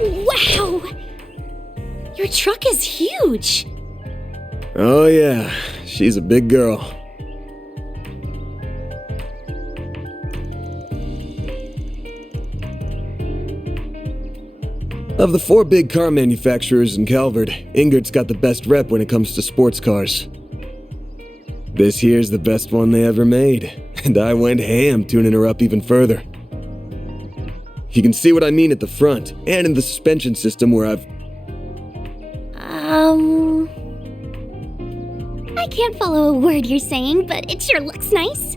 Wow! Your truck is huge! Oh yeah, she's a big girl. Of the 4 big car manufacturers in Calvert, Ingert's got the best rep when it comes to sports cars. This here's the best one they ever made, and I went ham tuning her up even further. You can see what I mean at the front, and in the suspension system where I can't follow a word you're saying, but it sure looks nice.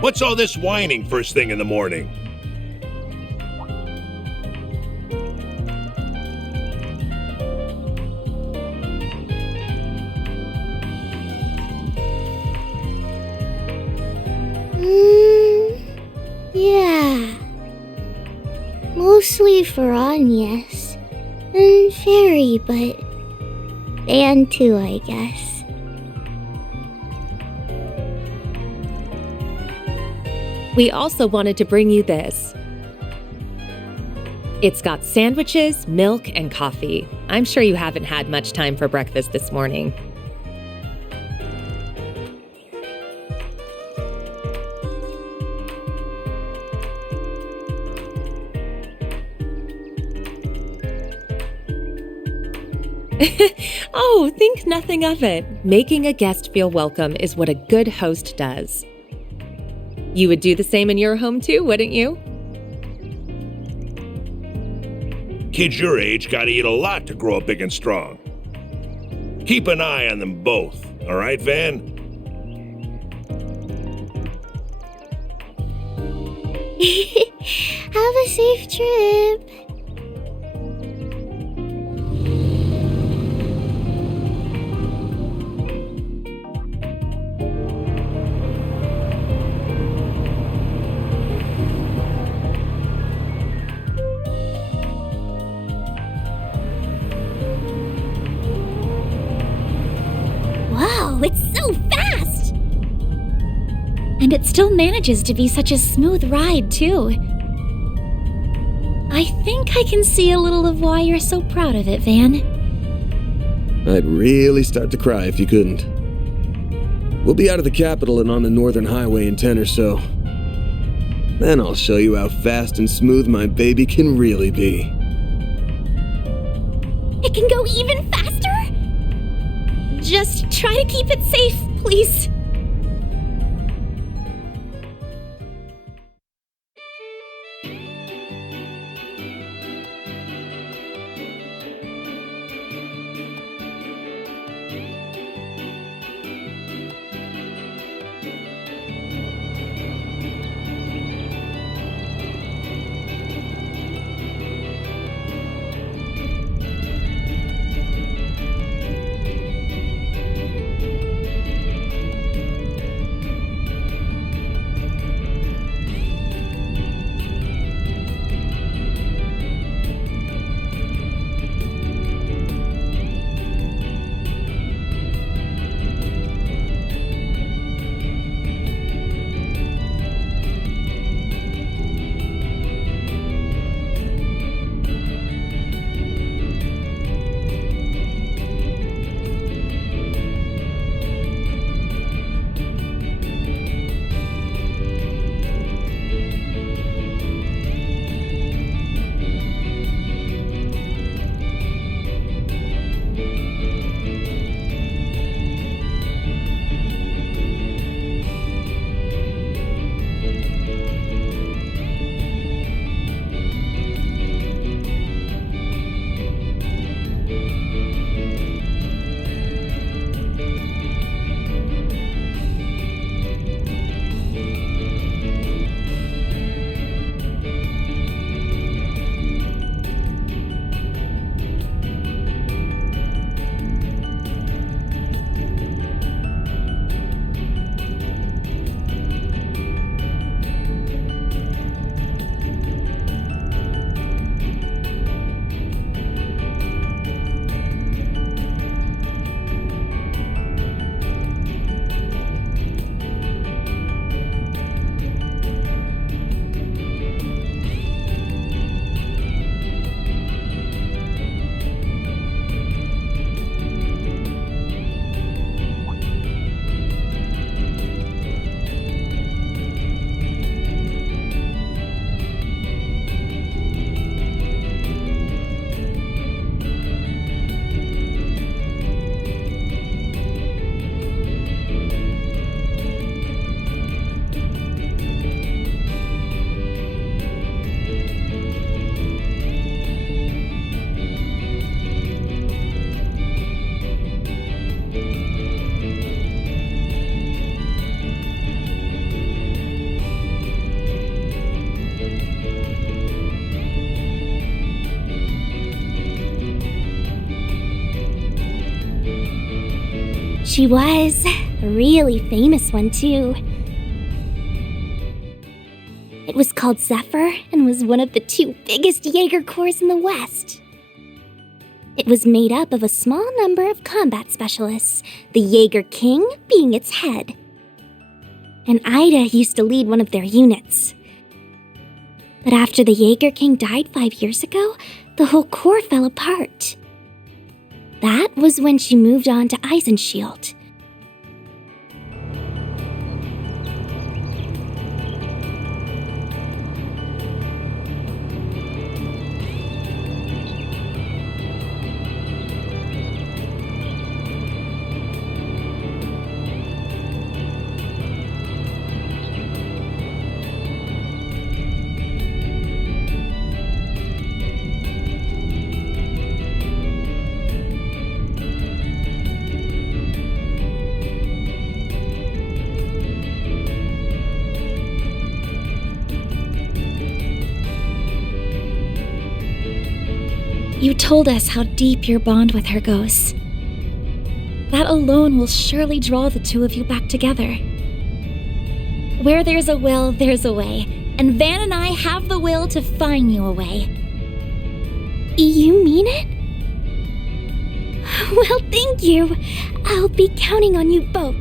What's all this whining first thing in the morning? Yeah. Mostly for Agnes. And Fairy, but Van too, I guess. We also wanted to bring you this. It's got sandwiches, milk, and coffee. I'm sure you haven't had much time for breakfast this morning. Oh, think nothing of it. Making a guest feel welcome is what a good host does. You would do the same in your home too, wouldn't you? Kids your age gotta eat a lot to grow up big and strong. Keep an eye on them both, all right, Van? Have a safe trip. Wow, it's so fast! And it still manages to be such a smooth ride, too. I think I can see a little of why you're so proud of it, Van. I'd really start to cry if you couldn't. We'll be out of the capital and on the Northern Highway in 10 or so. Then I'll show you how fast and smooth my baby can really be. It can go even faster? Just try to keep it safe, please. She was. A really famous one, too. It was called Zephyr and was one of the 2 biggest Jaeger Corps in the West. It was made up of a small number of combat specialists, the Jaeger King being its head. And Ida used to lead one of their units. But after the Jaeger King died 5 years ago, the whole corps fell apart. That was when she moved on to Eisenshield. You told us how deep your bond with her goes. That alone will surely draw the 2 of you back together. Where there's a will, there's a way, and Van and I have the will to find you a way. You mean it? Well, thank you. I'll be counting on you both.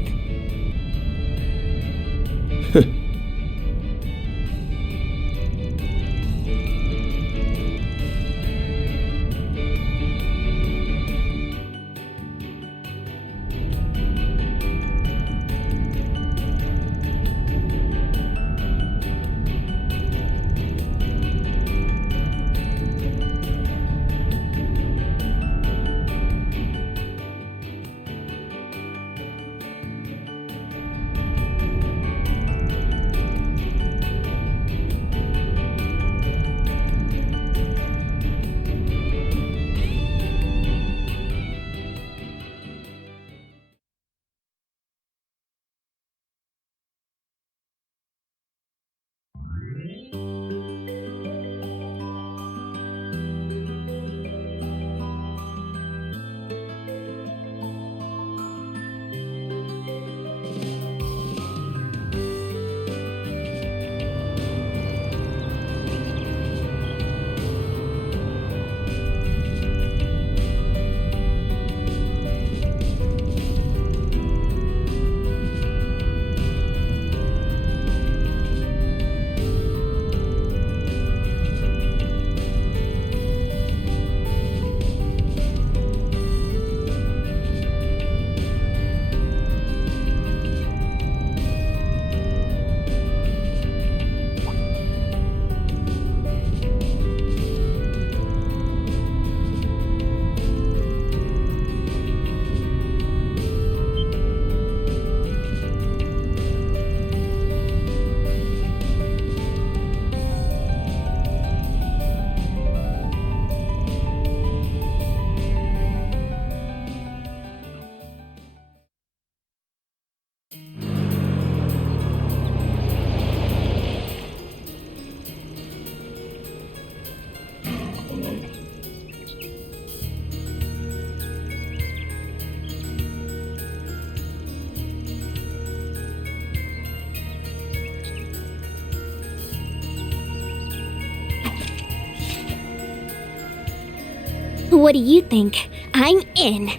What do you think? I'm in.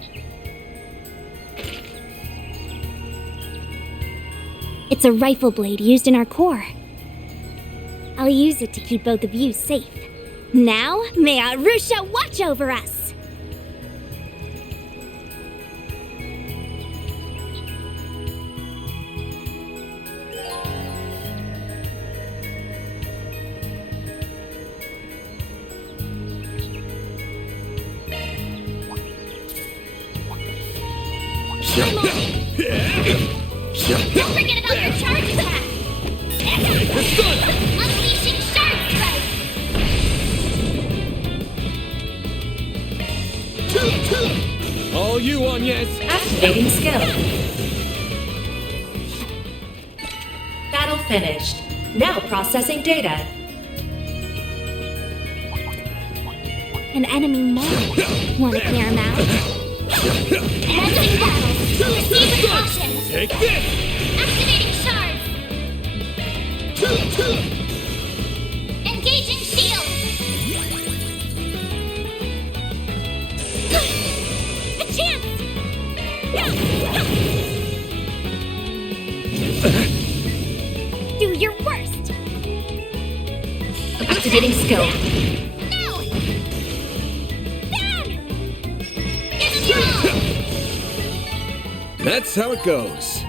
It's a rifle blade used in our corps. I'll use it to keep both of you safe. Now, may Arusha watch over us! Don't forget about your charge attack! Unleashing Shard Strike! All you on, yes! Activating skill. Battle finished. Now processing data. An enemy mob. Wanna clear him out? Entering battle. Proceed with caution. Take this! Activating shards. Engaging shield. A chance. Do your worst. Activating skill. Now. Bam! Give him your all. That's how it goes.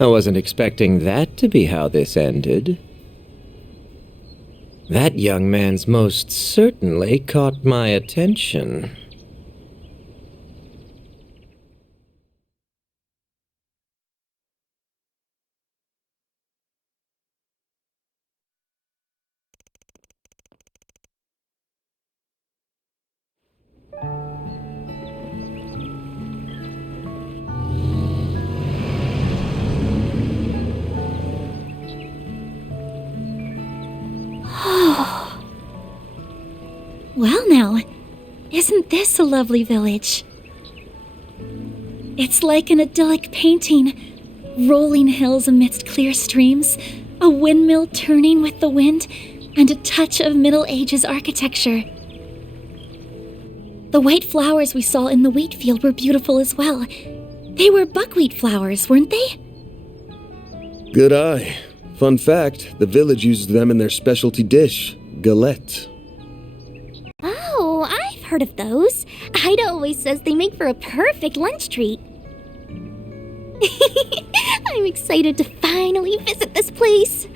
I wasn't expecting that to be how this ended. That young man's most certainly caught my attention. Well now, isn't this a lovely village? It's like an idyllic painting. Rolling hills amidst clear streams, a windmill turning with the wind, and a touch of Middle Ages architecture. The white flowers we saw in the wheat field were beautiful as well. They were buckwheat flowers, weren't they? Good eye. Fun fact, the village uses them in their specialty dish, galette. Oh, I've heard of those. Ida always says they make for a perfect lunch treat. I'm excited to finally visit this place.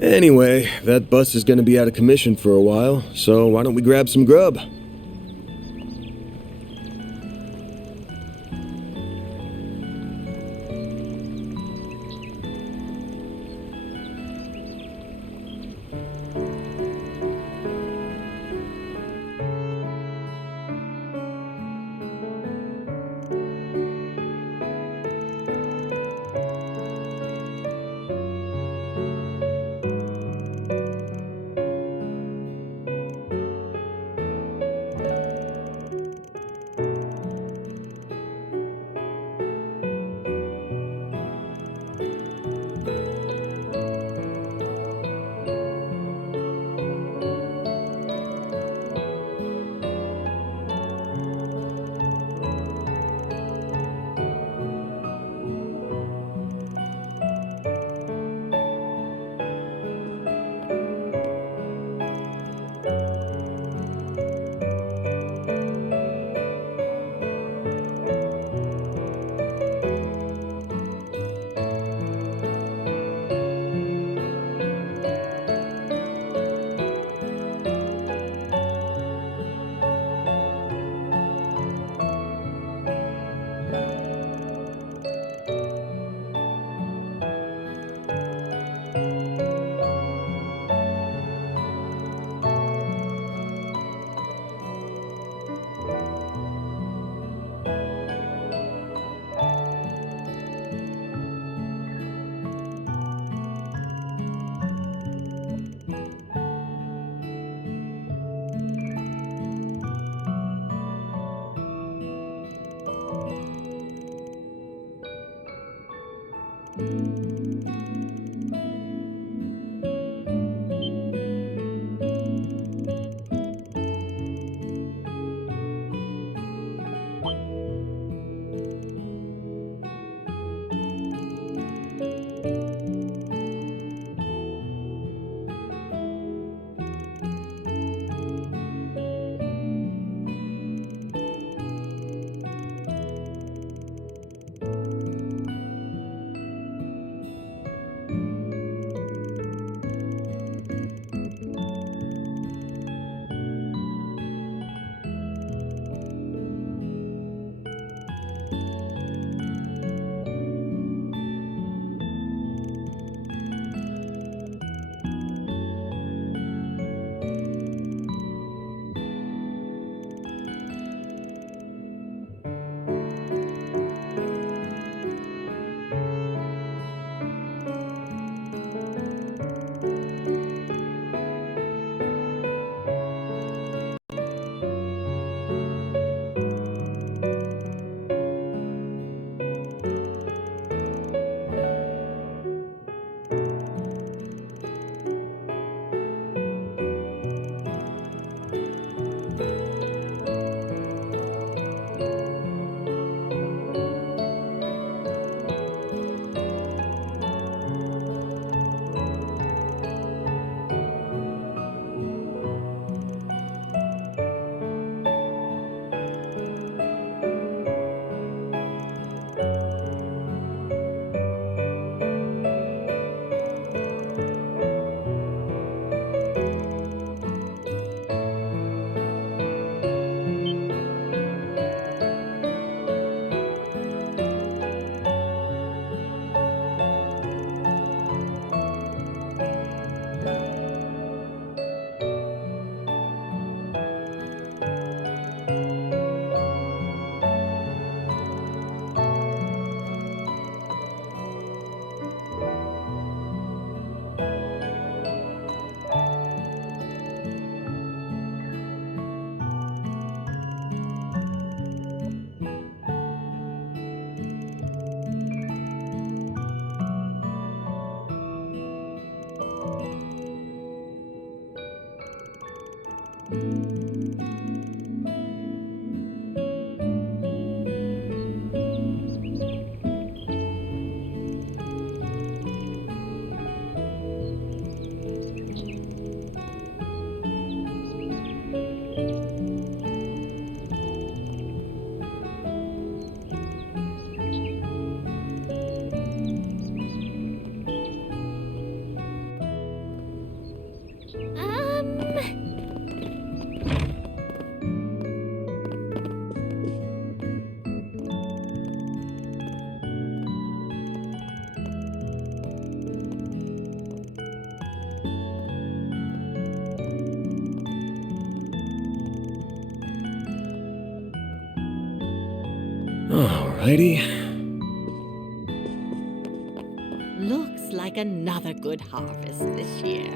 Anyway, that bus is gonna be out of commission for a while, so why don't we grab some grub? Alrighty. Looks like another good harvest this year.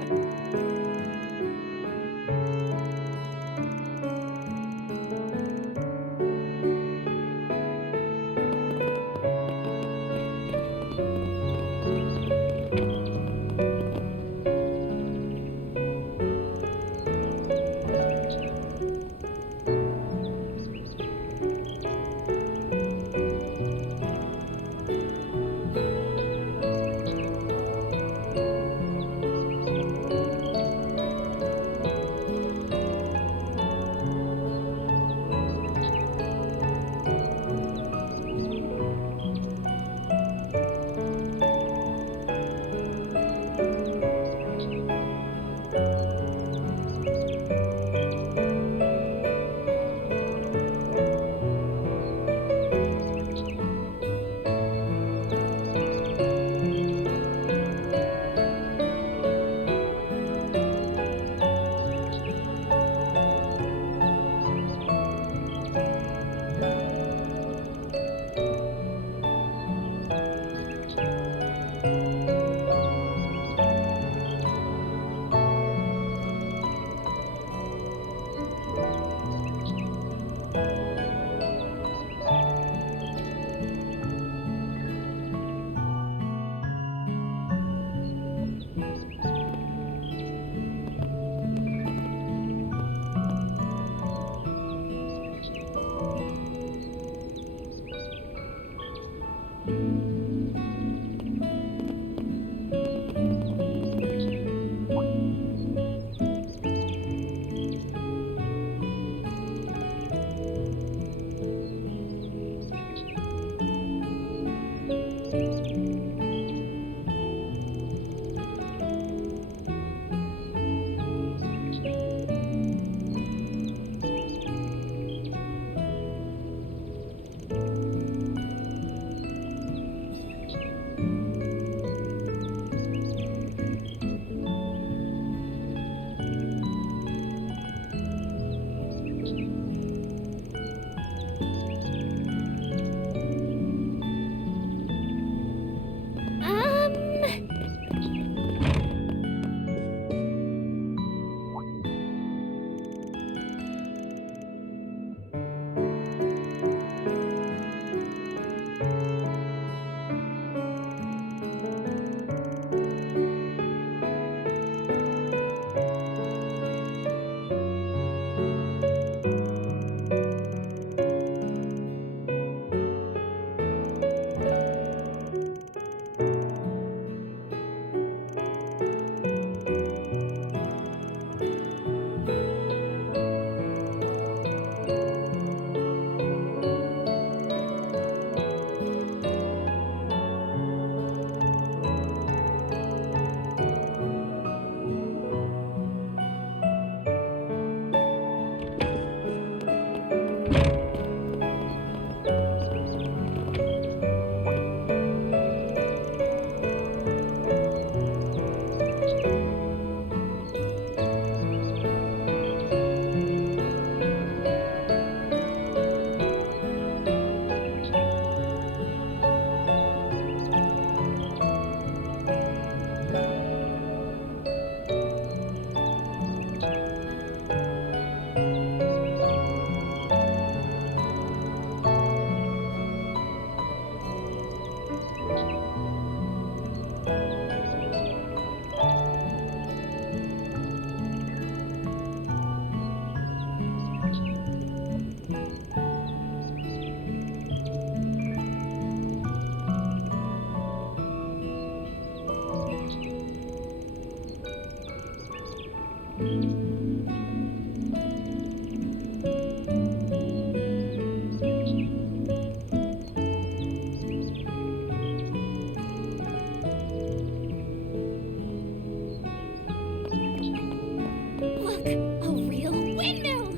Look, a real windmill!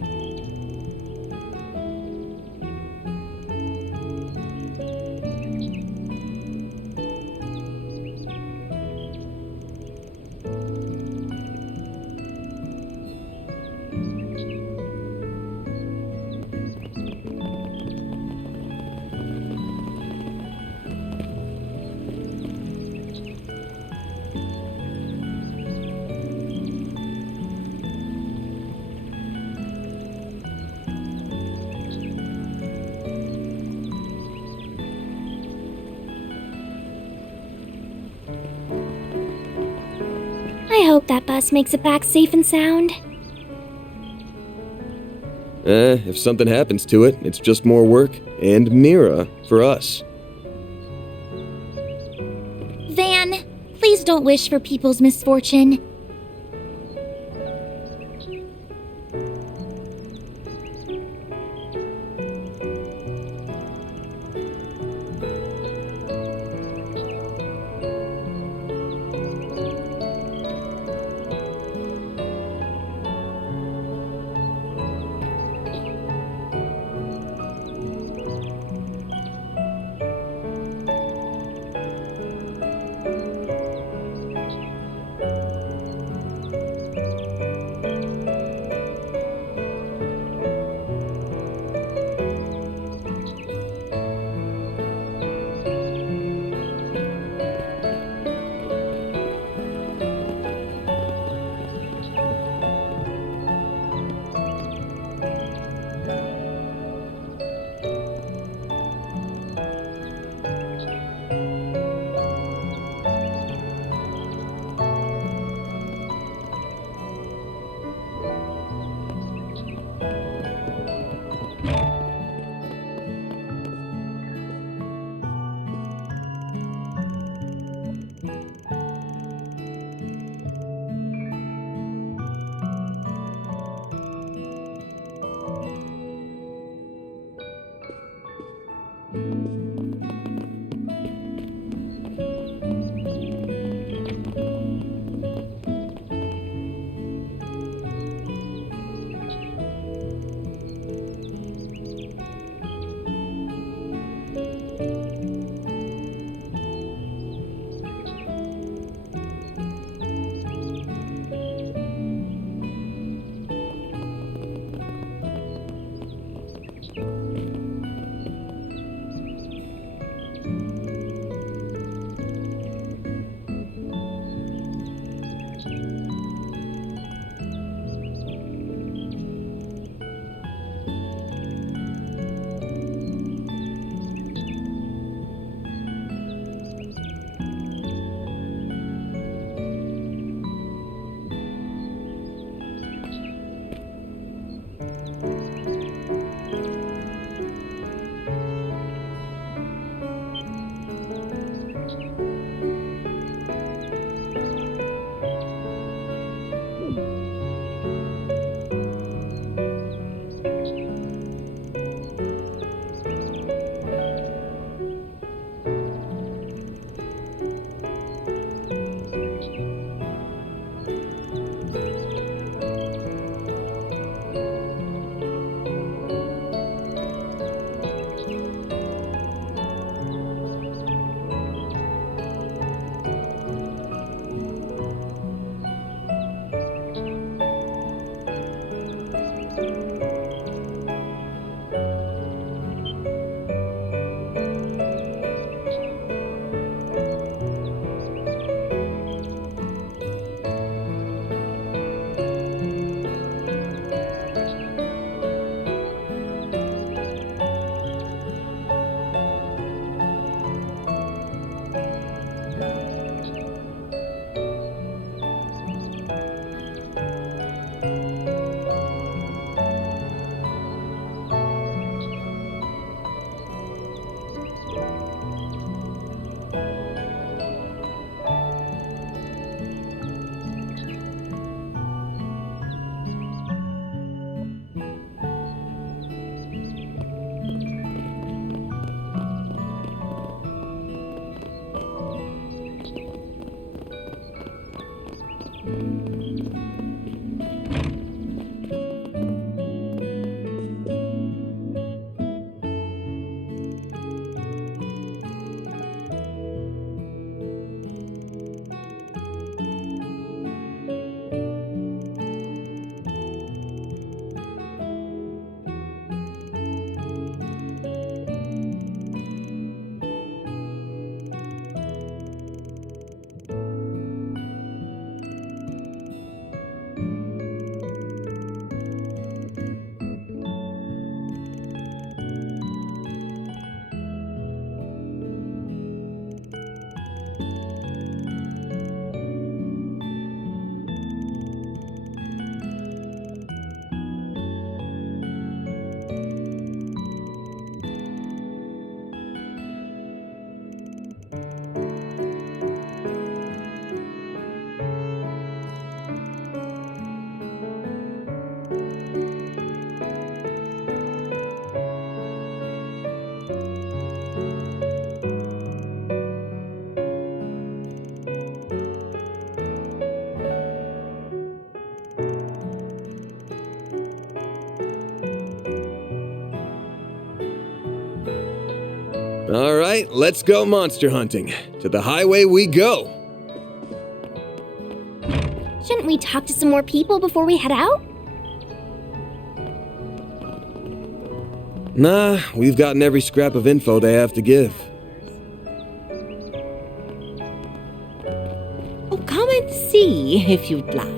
I hope that bus makes it back safe and sound. If something happens to it, it's just more work and Mira for us. Van, please don't wish for people's misfortune. All right, let's go monster hunting. To the highway we go. Shouldn't we talk to some more people before we head out? Nah, we've gotten every scrap of info they have to give. Oh, come and see if you'd like.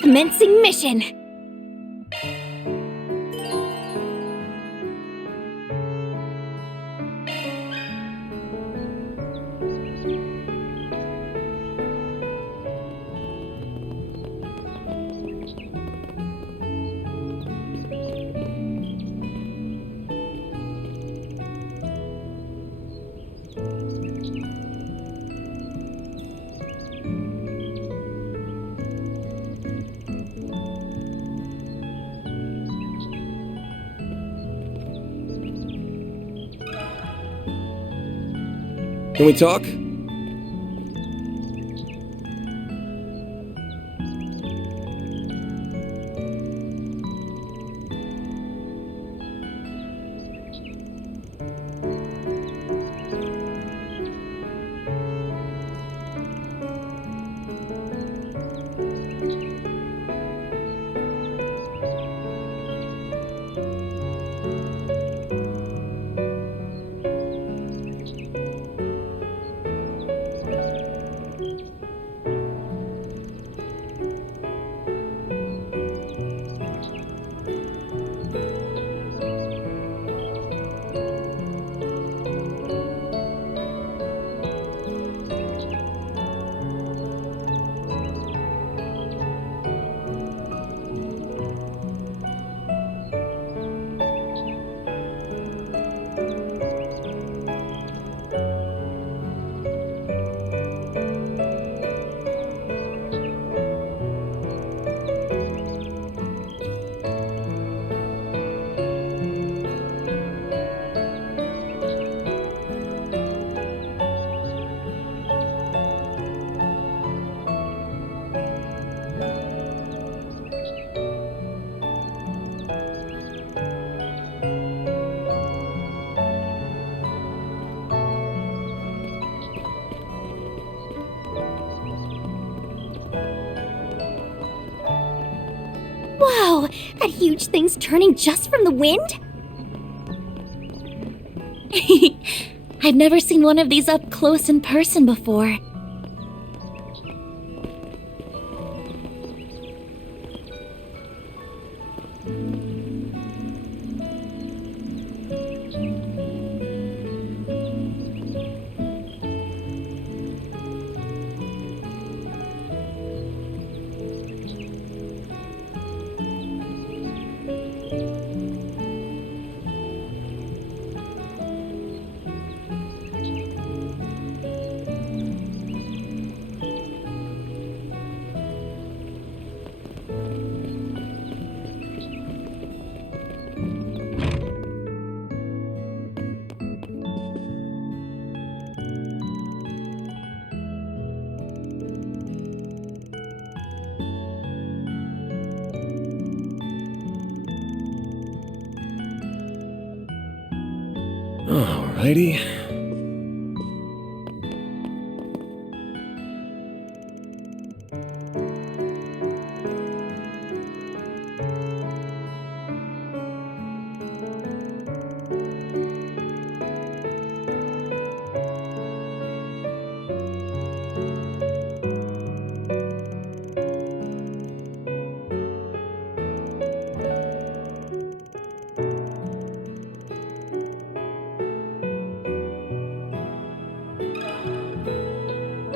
Commencing mission! Can we talk? Whoa! That huge thing's turning just from the wind? I've never seen one of these up close in person before. Alrighty.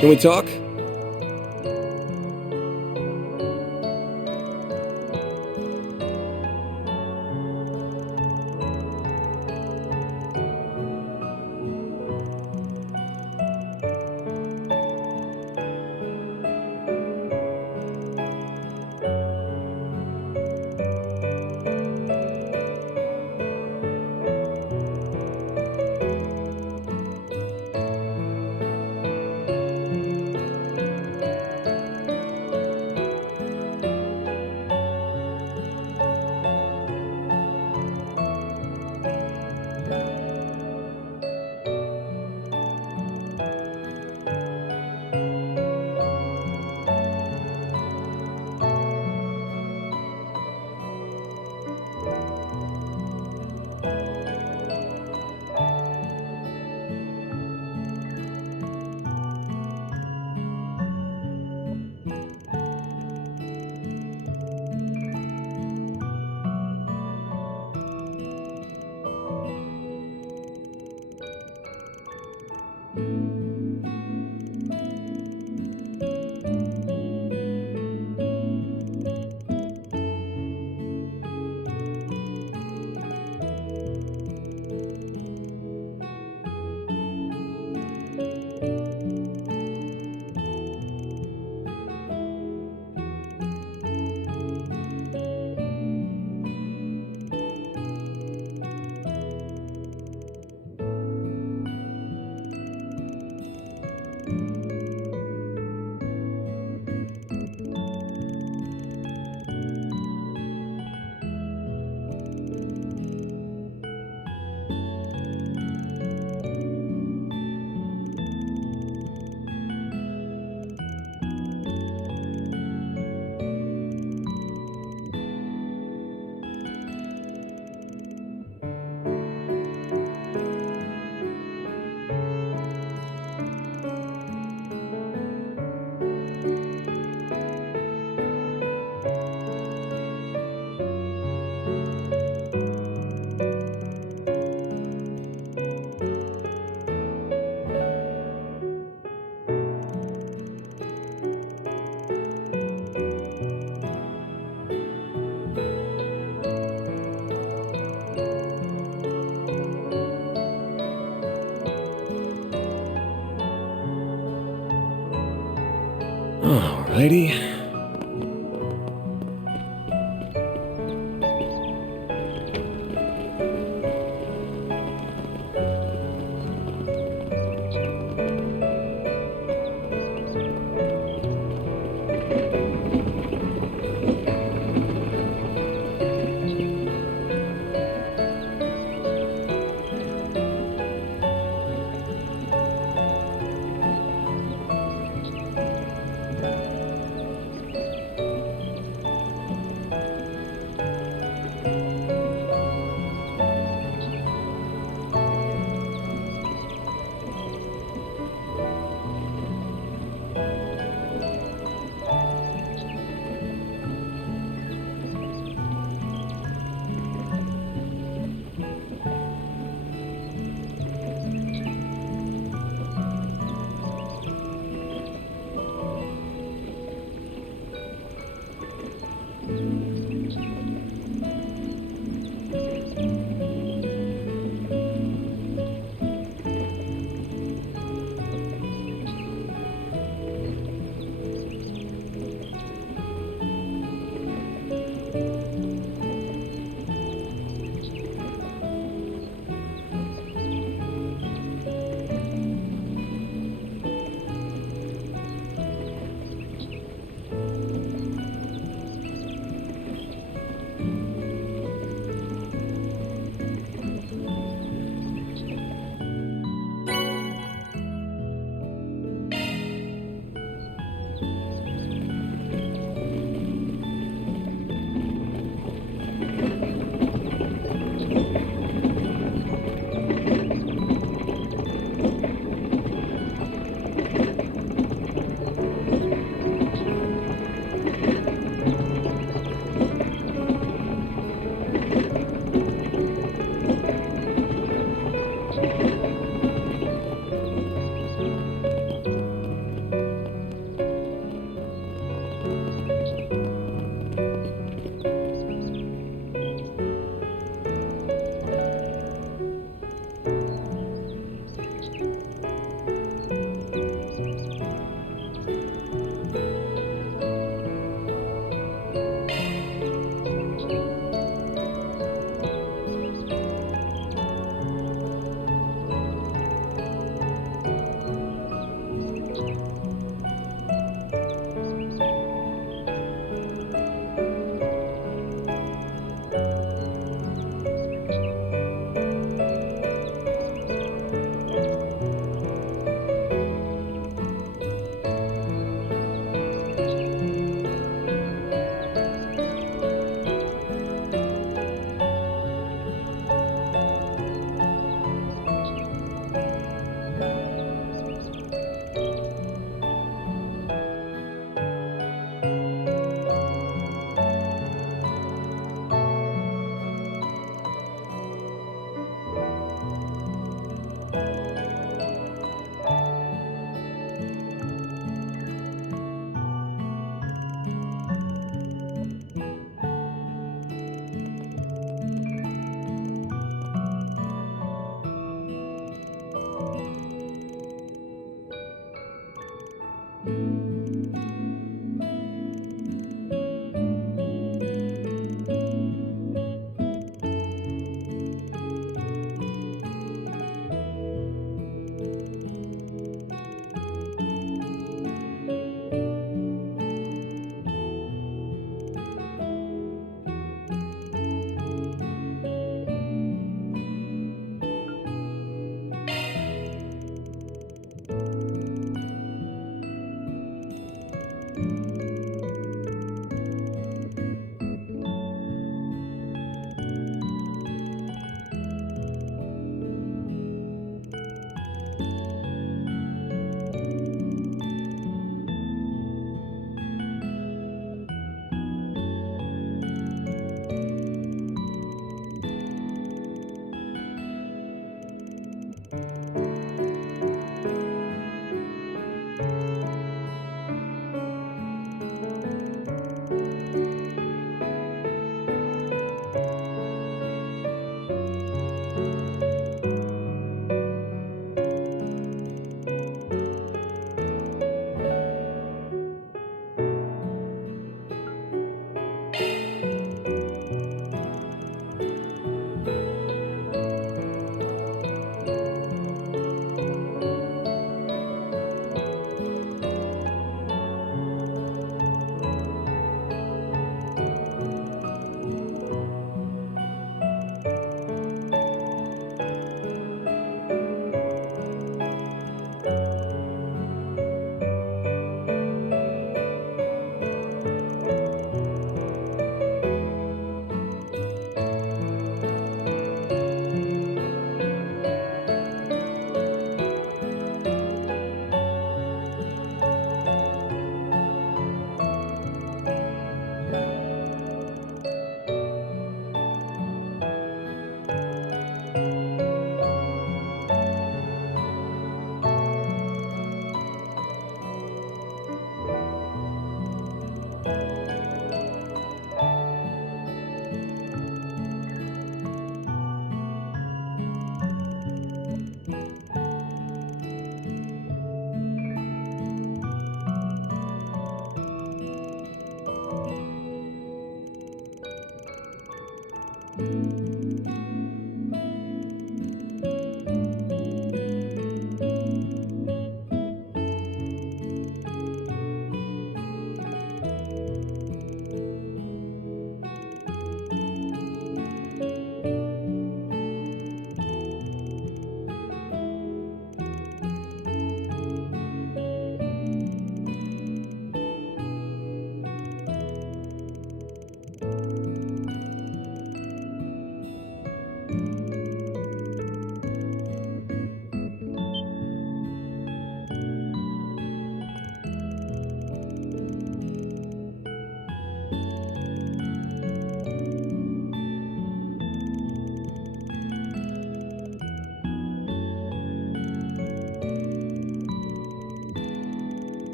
Can we talk? Righty.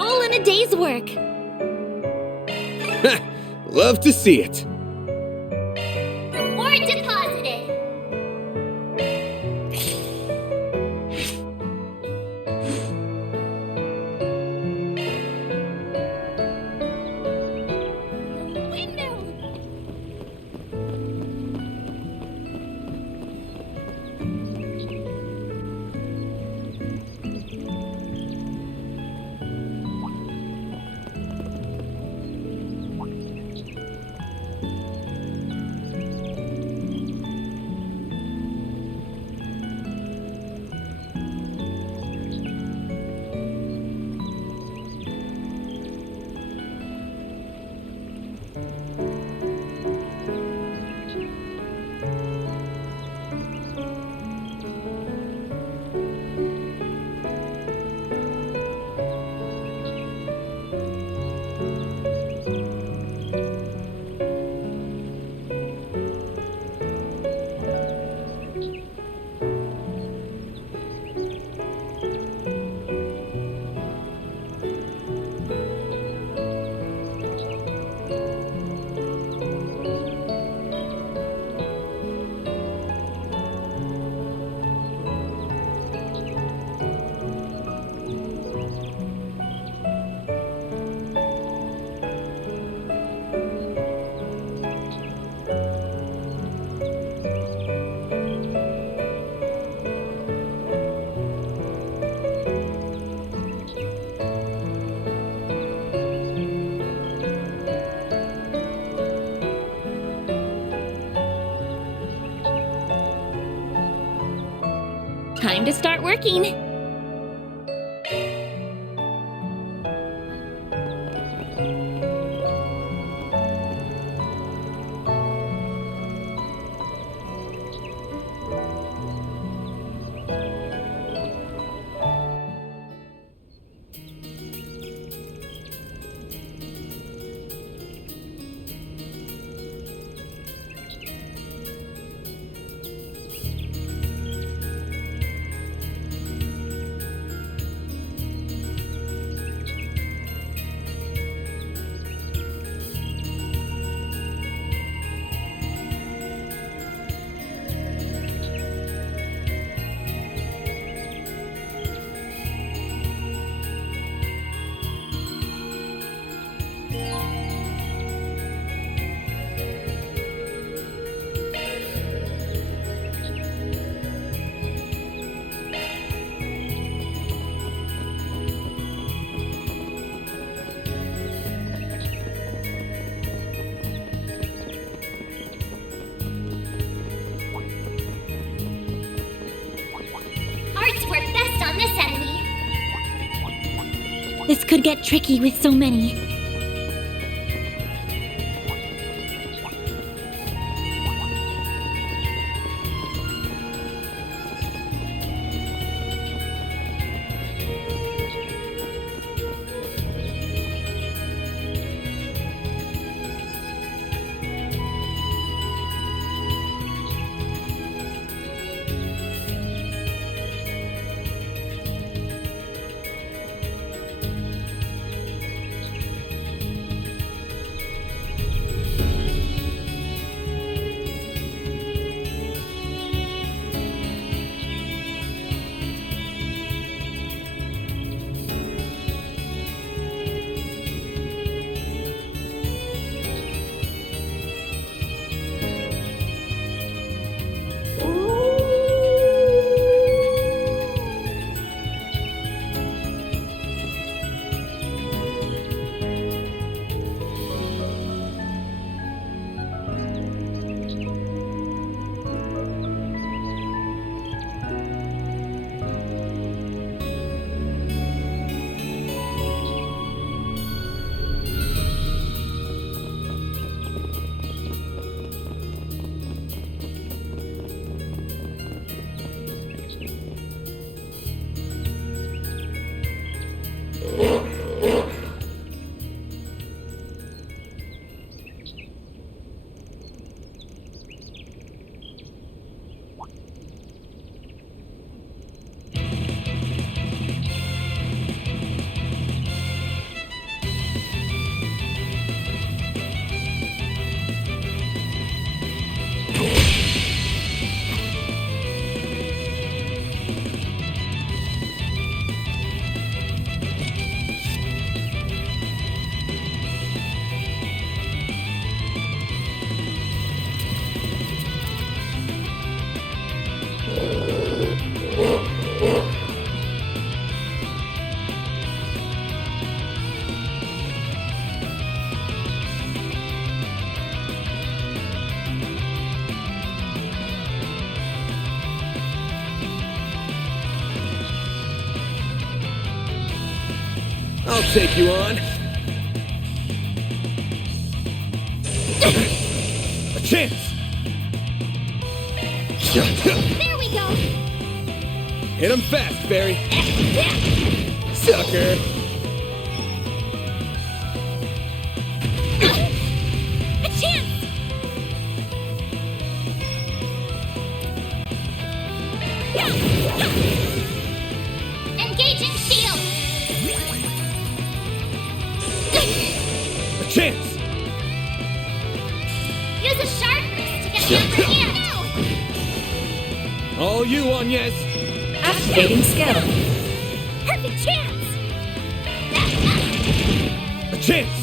All in a day's work. Love to see it. Reward deposited. Window. Time to start working. This could get tricky with so many. I'll take you on. A chance! There we go! Hit him fast, Barry. Sucker! A chance! Engaging shield! A chance! Use a sharpness to get the upper hand! All you on, yes! Activating skill. Perfect chance! A chance!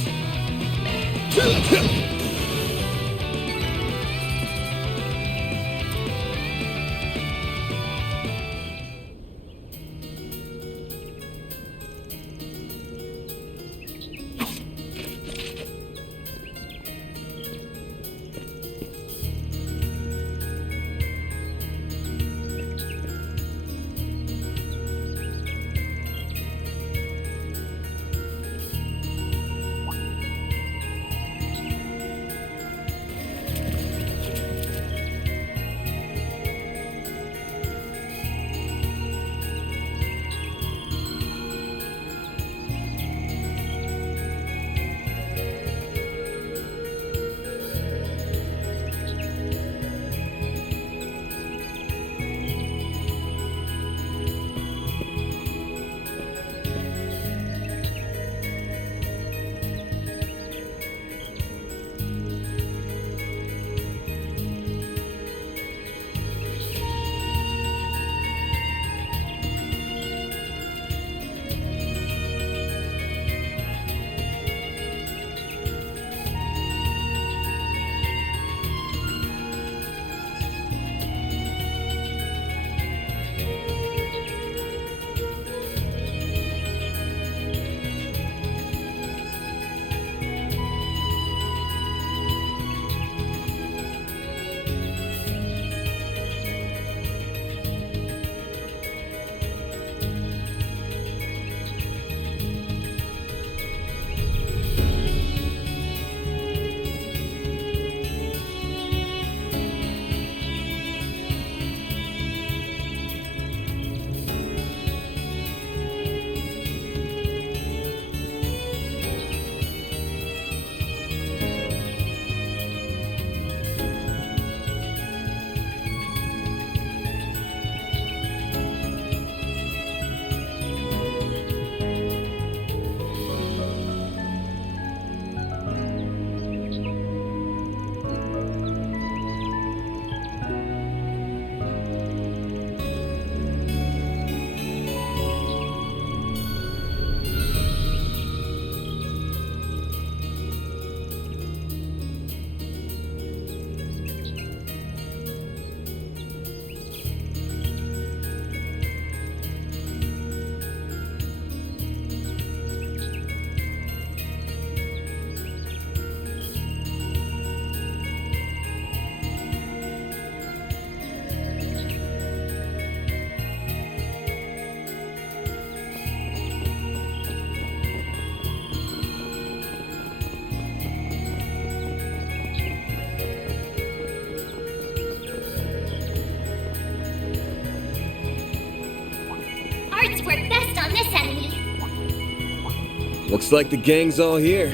Work best on this enemy. Looks like the gang's all here.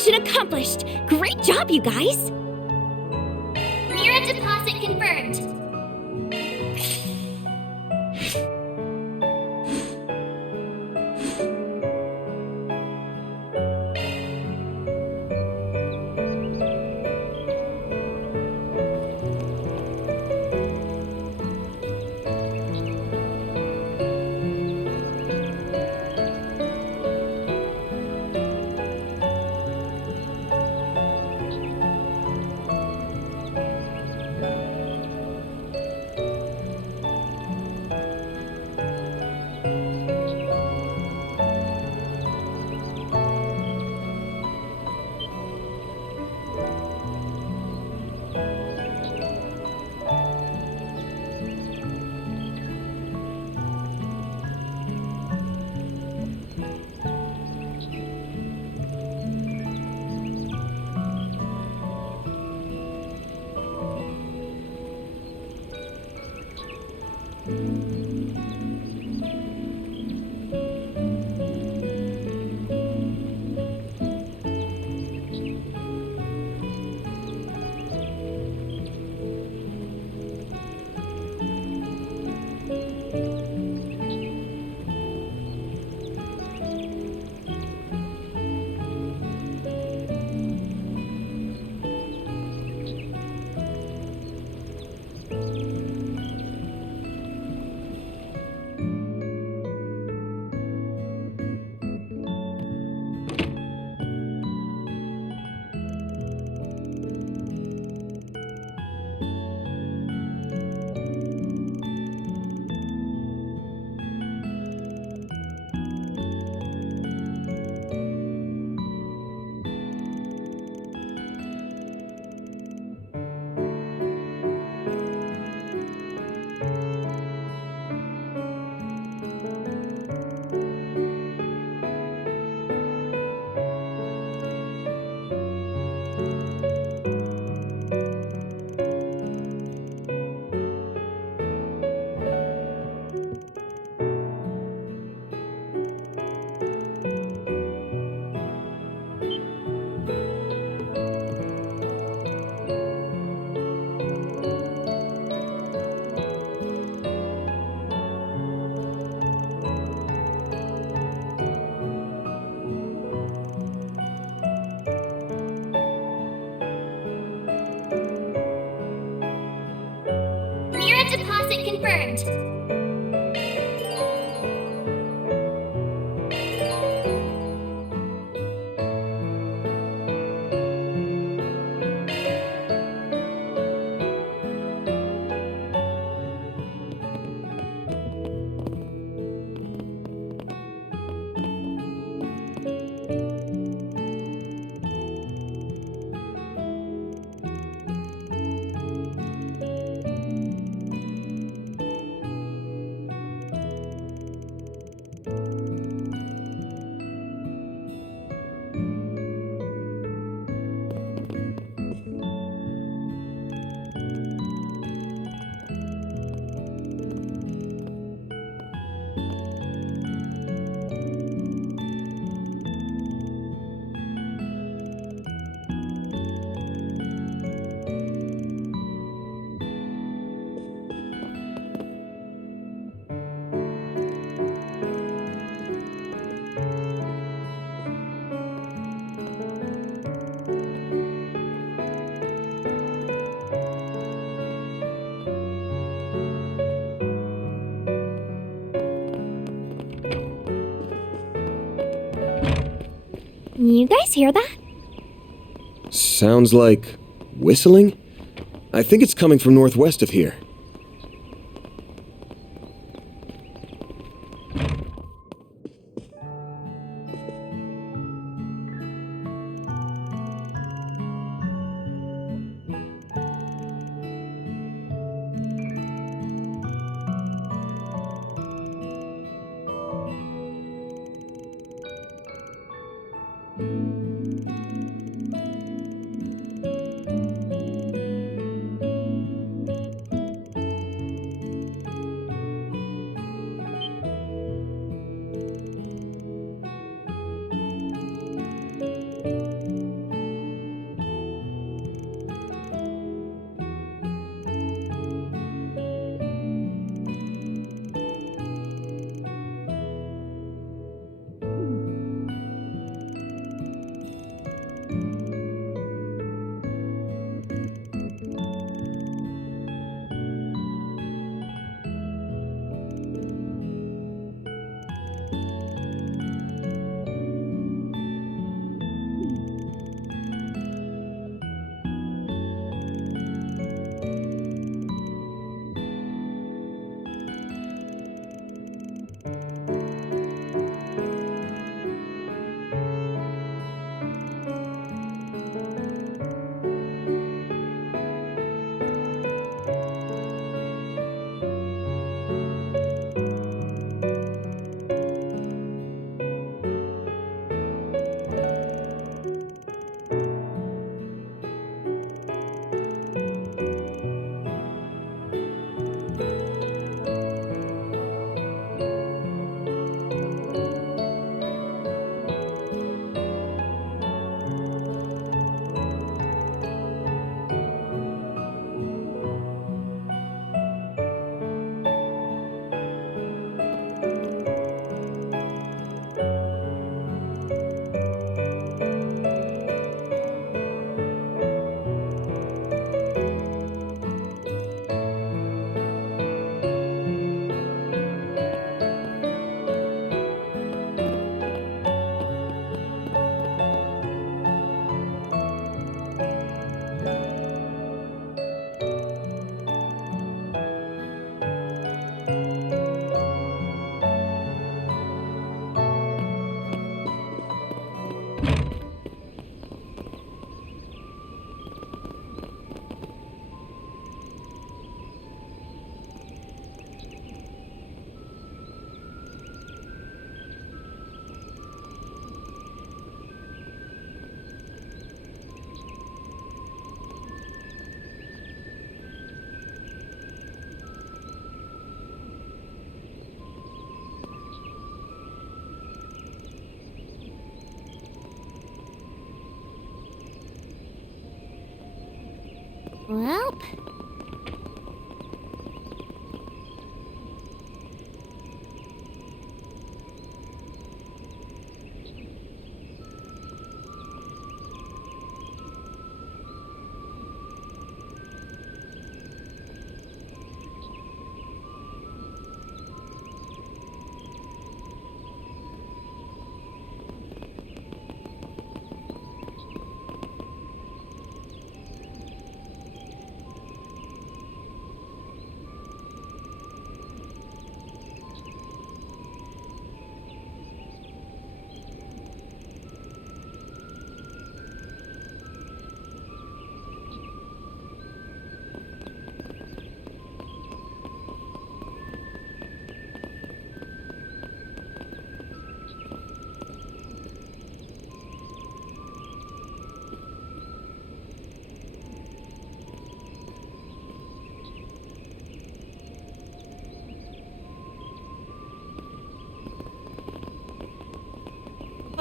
Mission accomplished! Great job, you guys! Mira deposit confirmed. Deposit confirmed. You guys hear that? Sounds like whistling? I think it's coming from northwest of here. Well,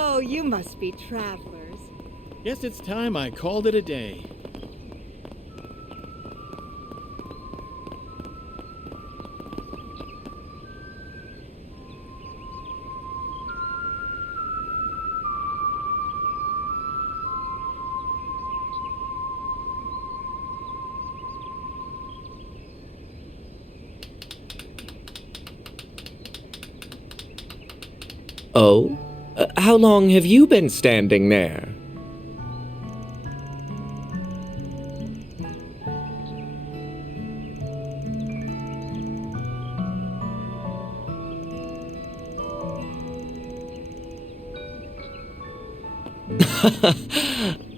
Oh, you must be travelers. Guess it's time I called it a day. Oh? How long have you been standing there?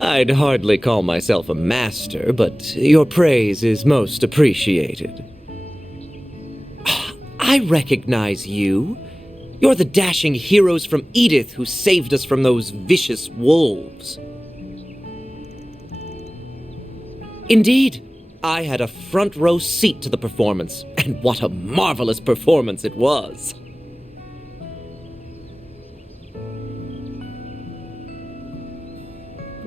I'd hardly call myself a master, but your praise is most appreciated. I recognize you. You're the dashing heroes from Edith who saved us from those vicious wolves. Indeed, I had a front row seat to the performance, and what a marvelous performance it was.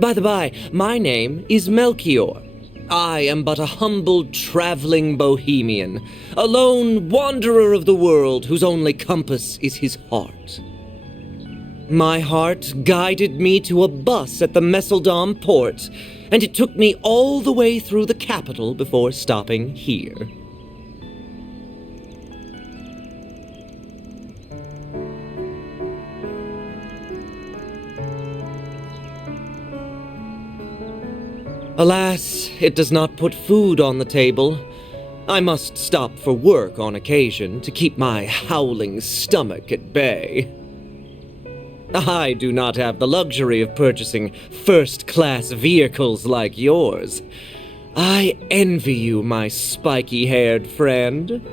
By the by, my name is Melchior. I am but a humble traveling bohemian, a lone wanderer of the world whose only compass is his heart. My heart guided me to a bus at the Messeldom port, and it took me all the way through the capital before stopping here. Alas, it does not put food on the table. I must stop for work on occasion to keep my howling stomach at bay. I do not have the luxury of purchasing first-class vehicles like yours. I envy you, my spiky-haired friend.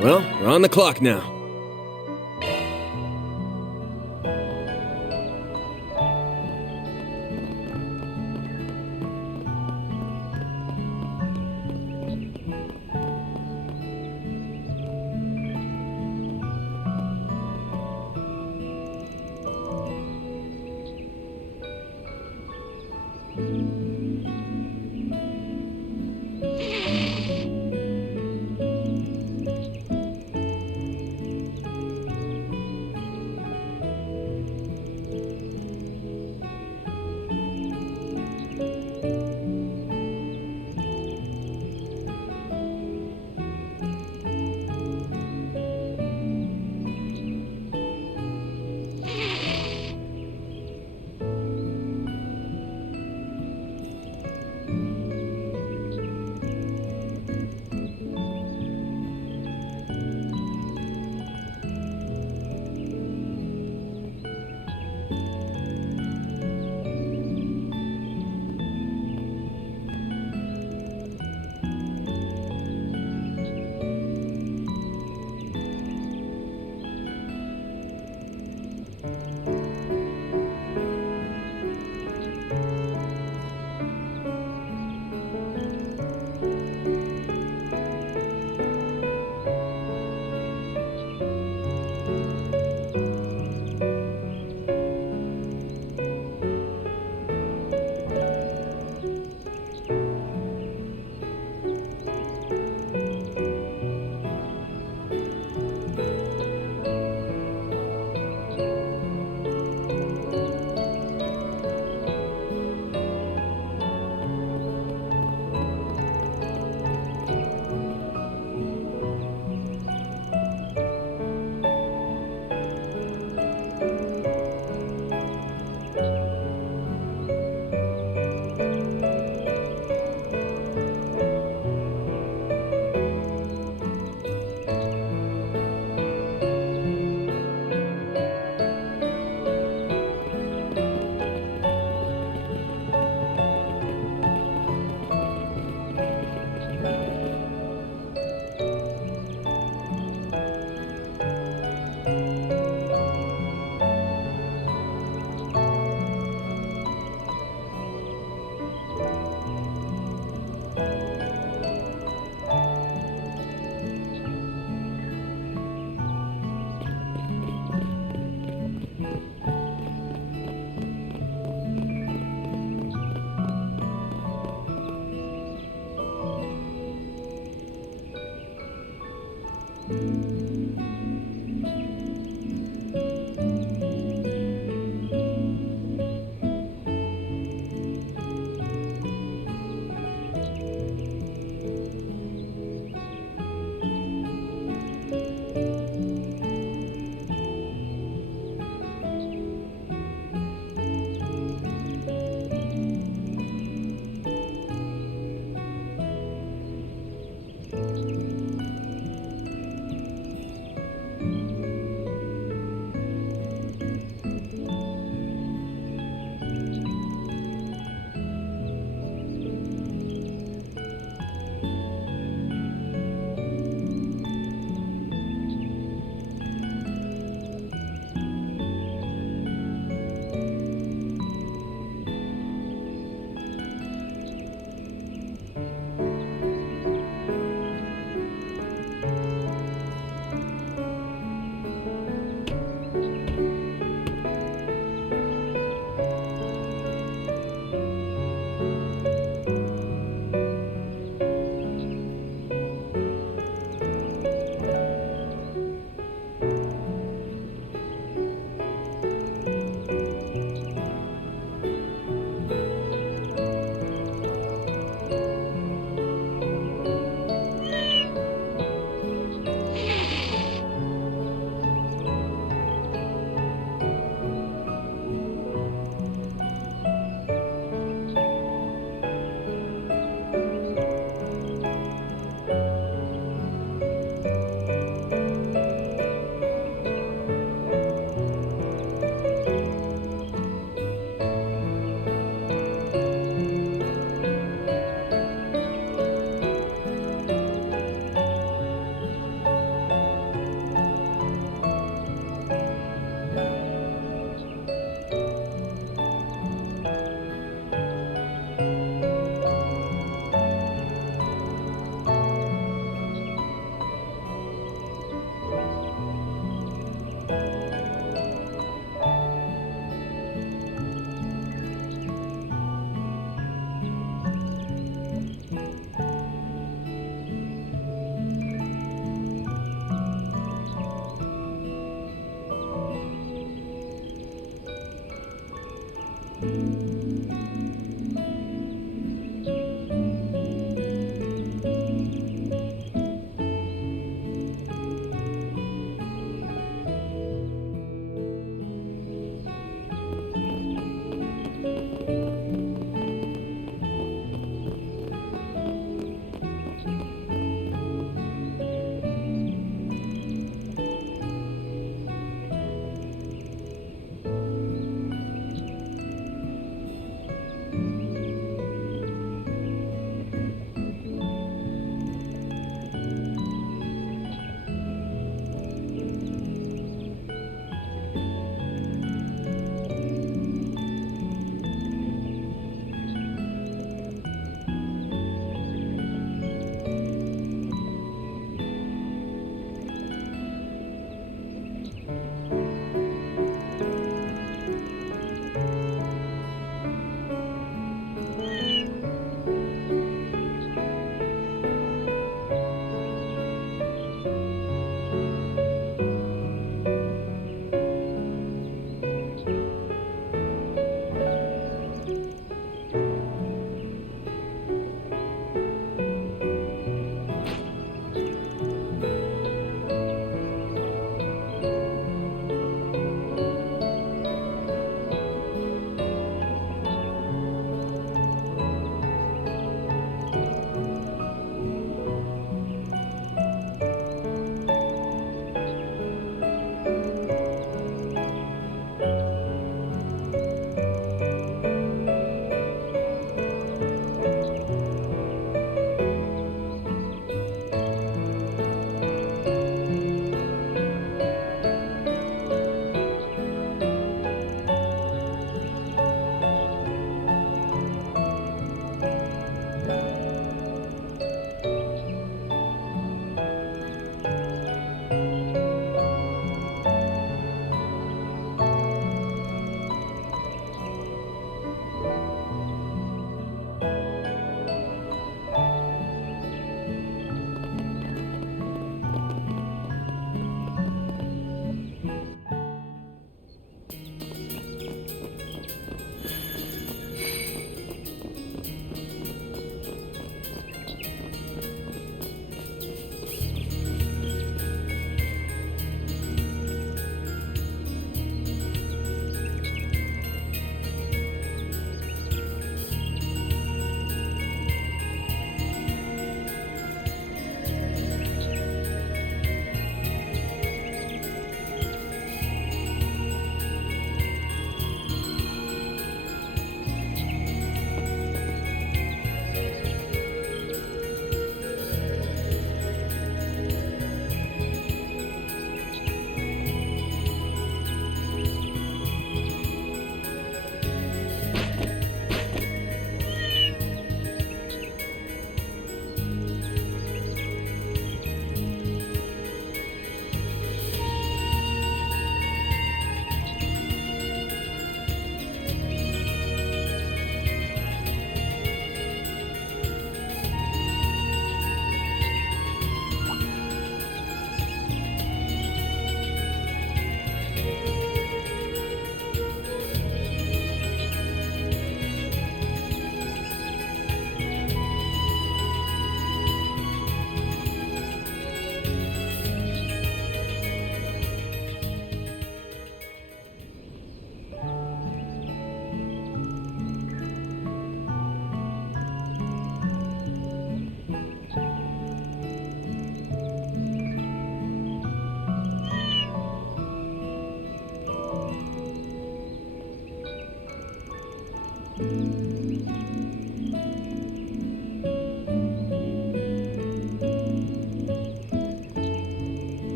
Well, we're on the clock now.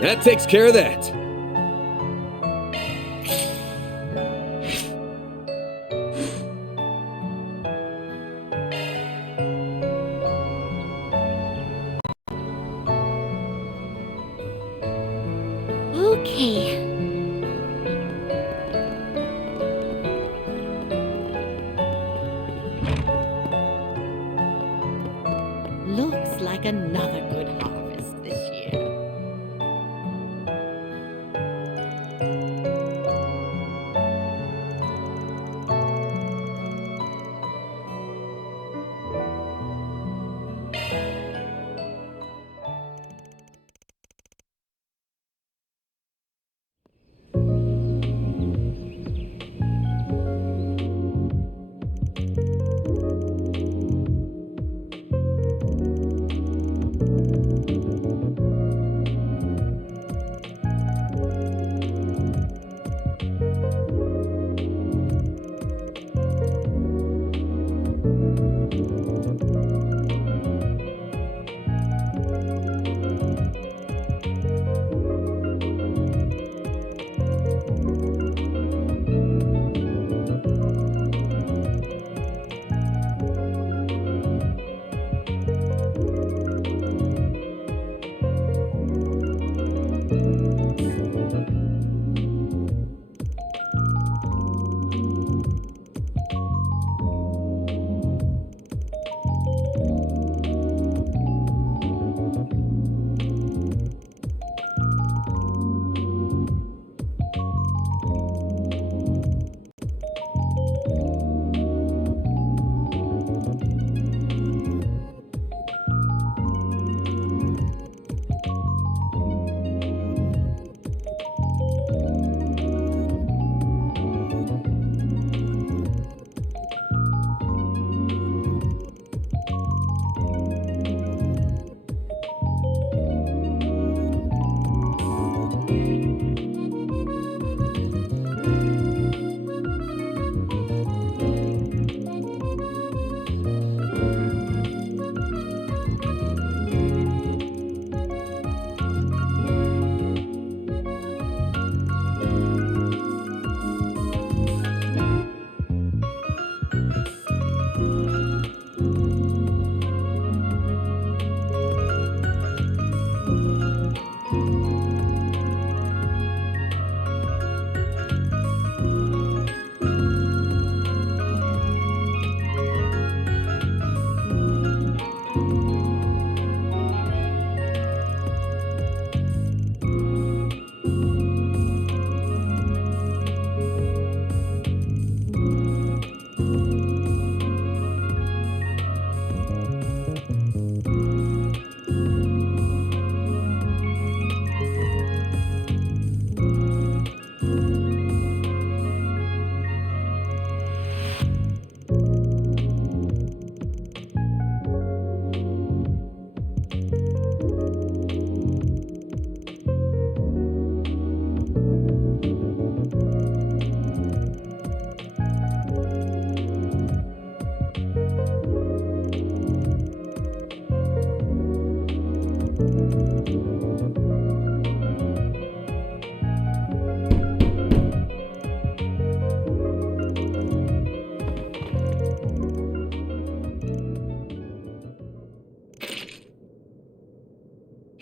That takes care of that. Okay. Looks like another good harvest this year.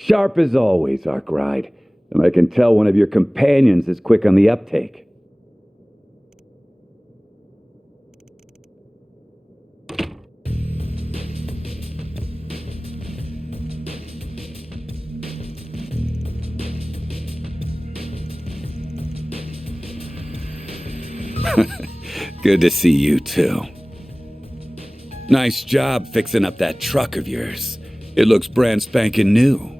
Sharp as always, Arkwright. And I can tell one of your companions is quick on the uptake. Good to see you, too. Nice job fixing up that truck of yours. It looks brand spanking new.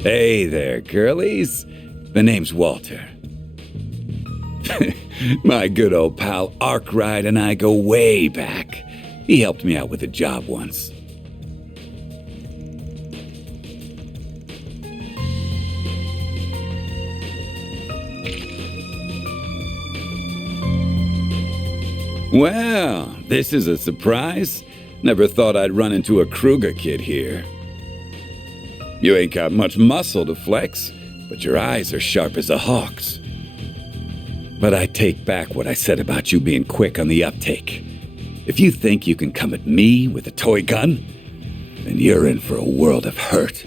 Hey there, girlies. The name's Walter. My good old pal Arkwright and I go way back. He helped me out with a job once. Well, this is a surprise. Never thought I'd run into a Kruger kid here. You ain't got much muscle to flex, but your eyes are sharp as a hawk's. But I take back what I said about you being quick on the uptake. If you think you can come at me with a toy gun, then you're in for a world of hurt.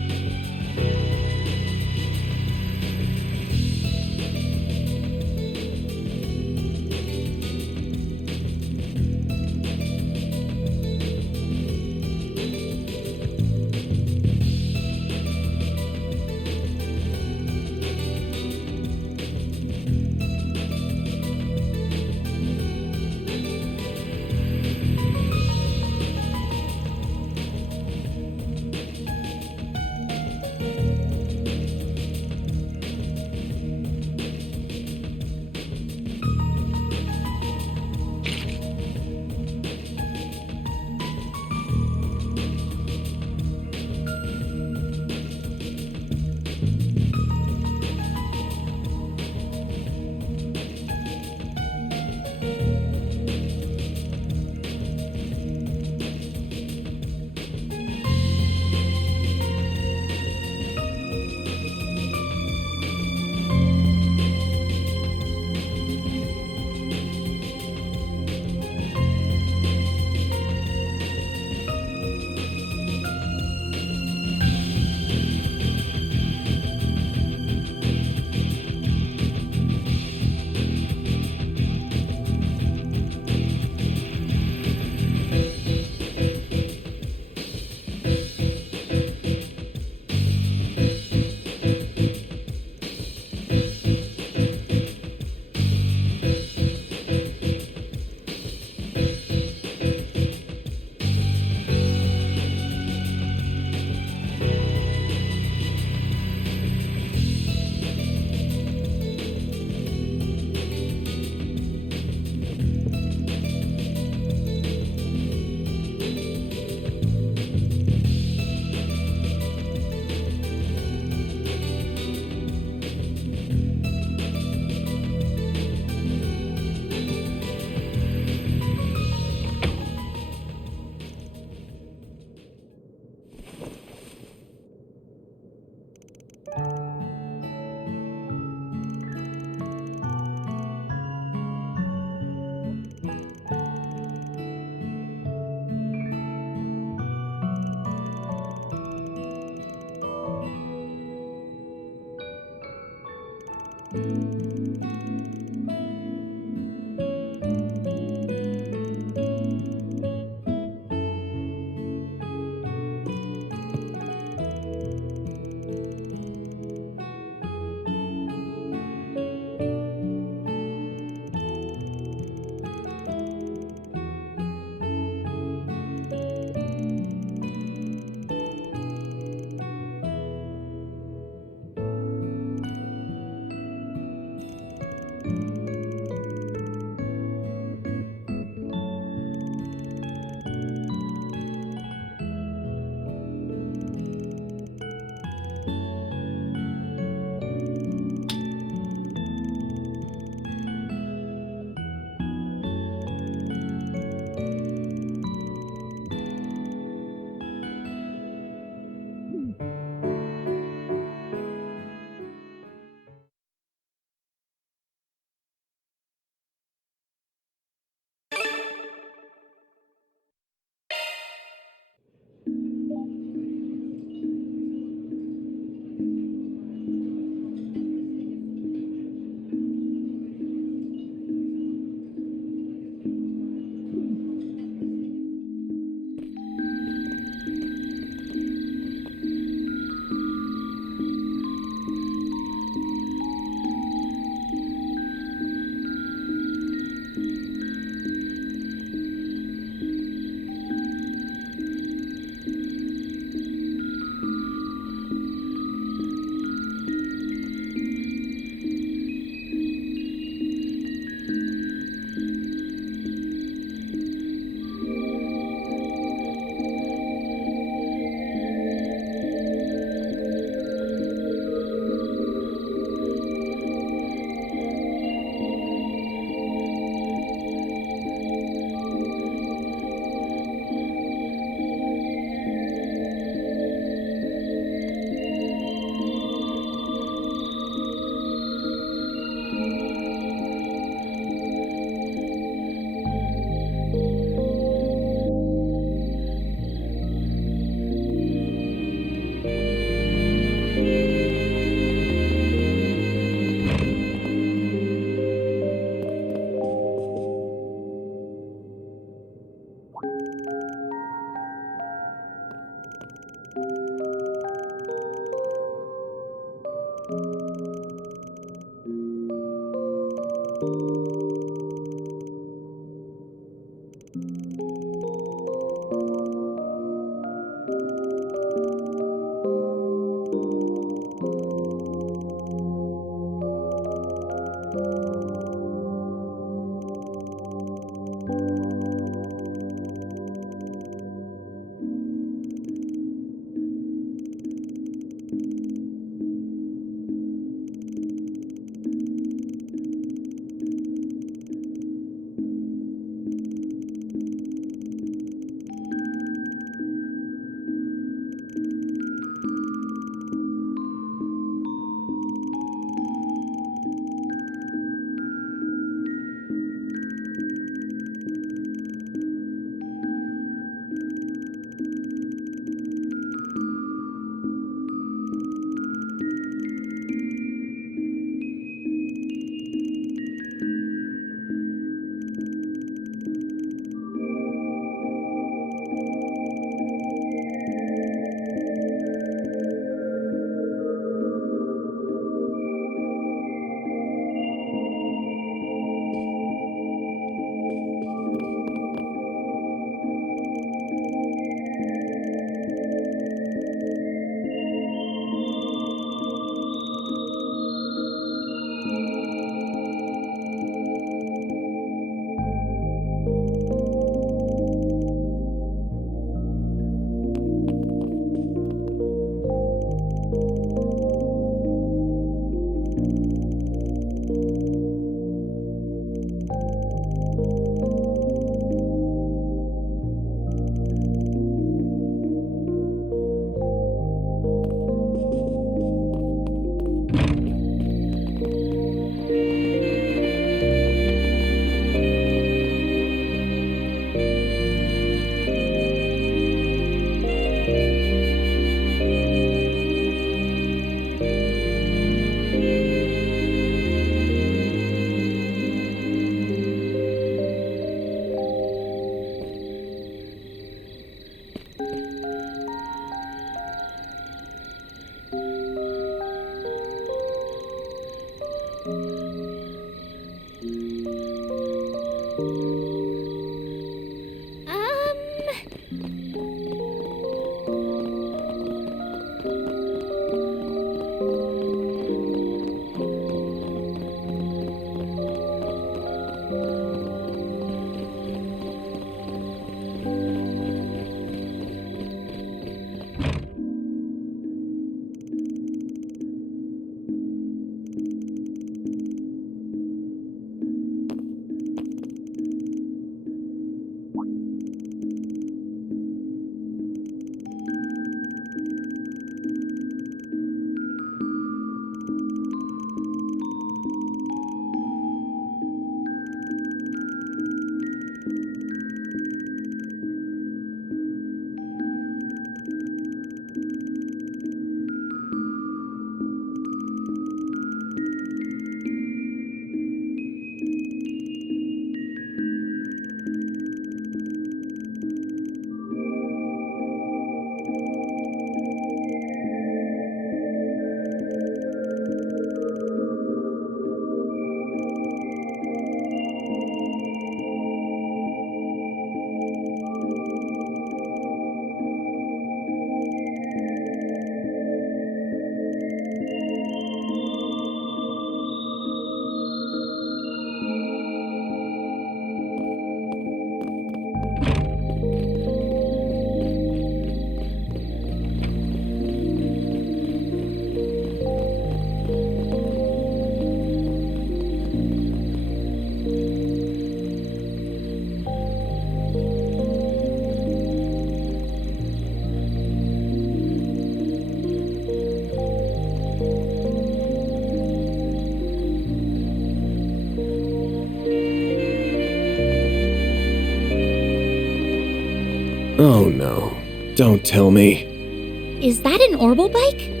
Oh no, don't tell me. Is that an Orbital bike?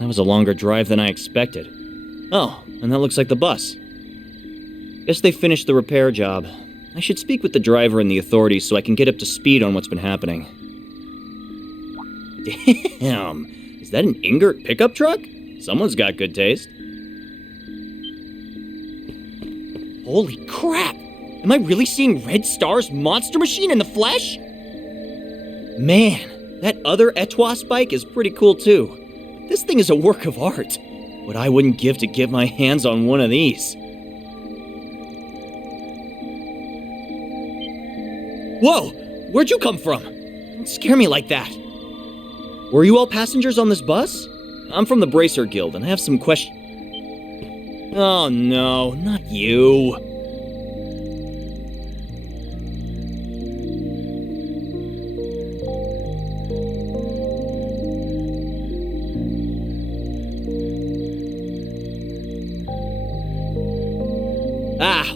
That was a longer drive than I expected. Oh, and that looks like the bus. Guess they finished the repair job. I should speak with the driver and the authorities so I can get up to speed on what's been happening. Damn, is that an Ingert pickup truck? Someone's got good taste. Holy crap! Am I really seeing Red Star's monster machine in the flesh? Man, that other Etwas bike is pretty cool too. This thing is a work of art. What I wouldn't give to get my hands on one of these. Whoa! Where'd you come from? Don't scare me like that. Were you all passengers on this bus? I'm from the Bracer Guild and I have some questions. Oh no, not you.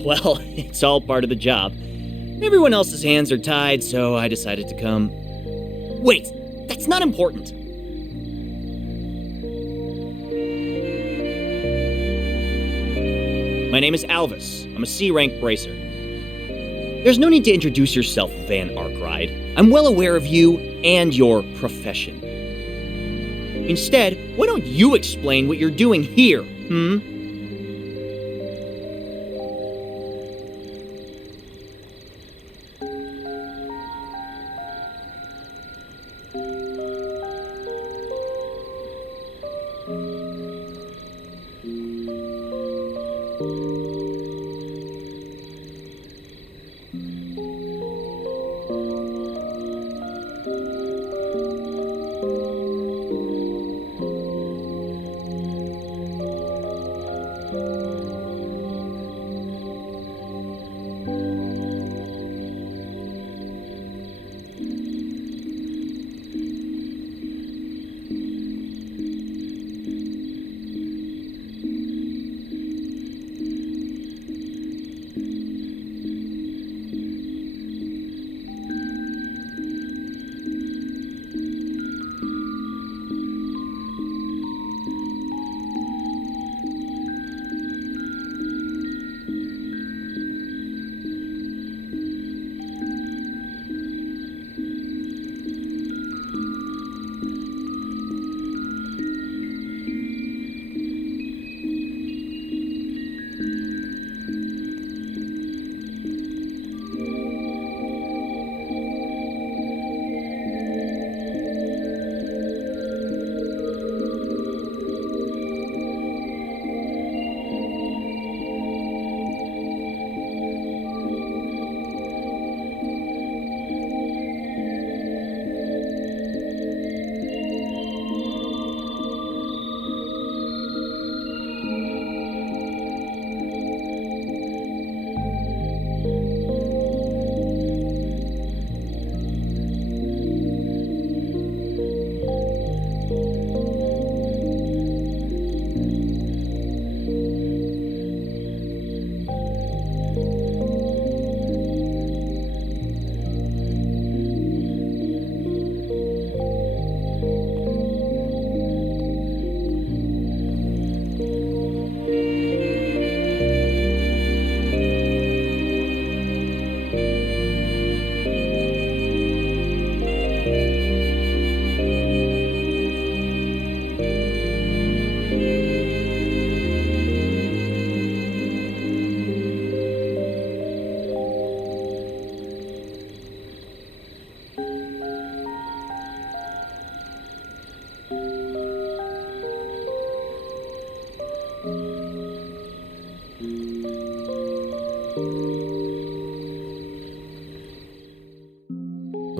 Well, it's all part of the job. Everyone else's hands are tied, so I decided to come. Wait, that's not important. My name is Alvis. I'm a C-rank bracer. There's no need to introduce yourself, Van Arkride. I'm well aware of you and your profession. Instead, why don't you explain what you're doing here,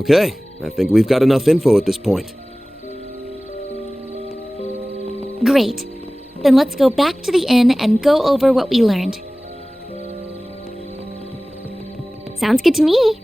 Okay, I think we've got enough info at this point. Great. Then let's go back to the inn and go over what we learned. Sounds good to me.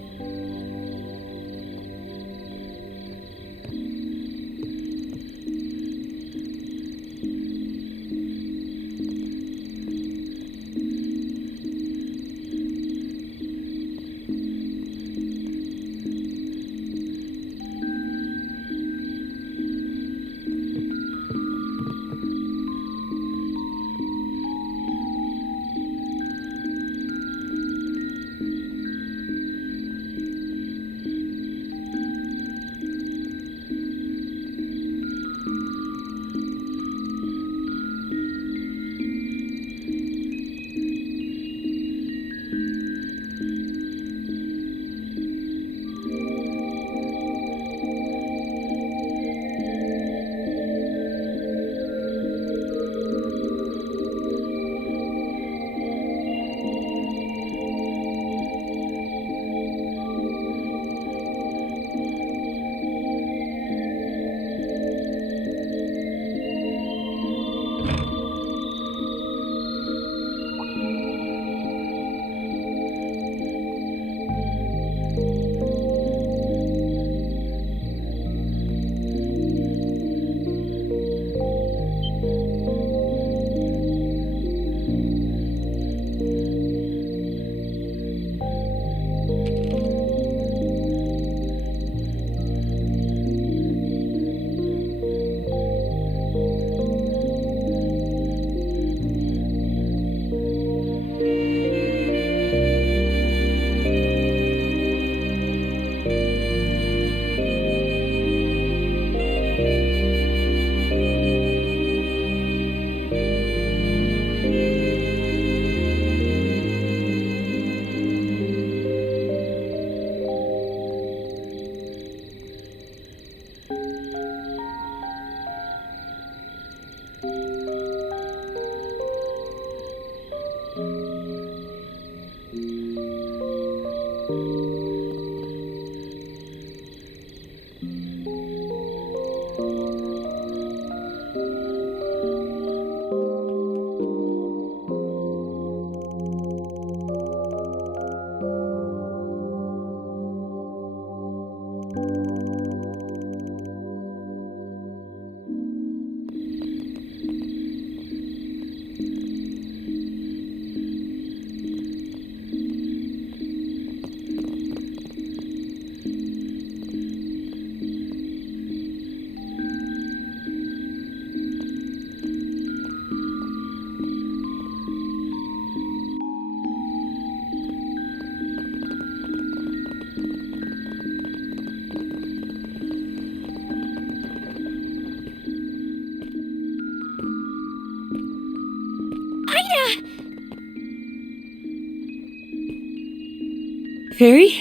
Fairy?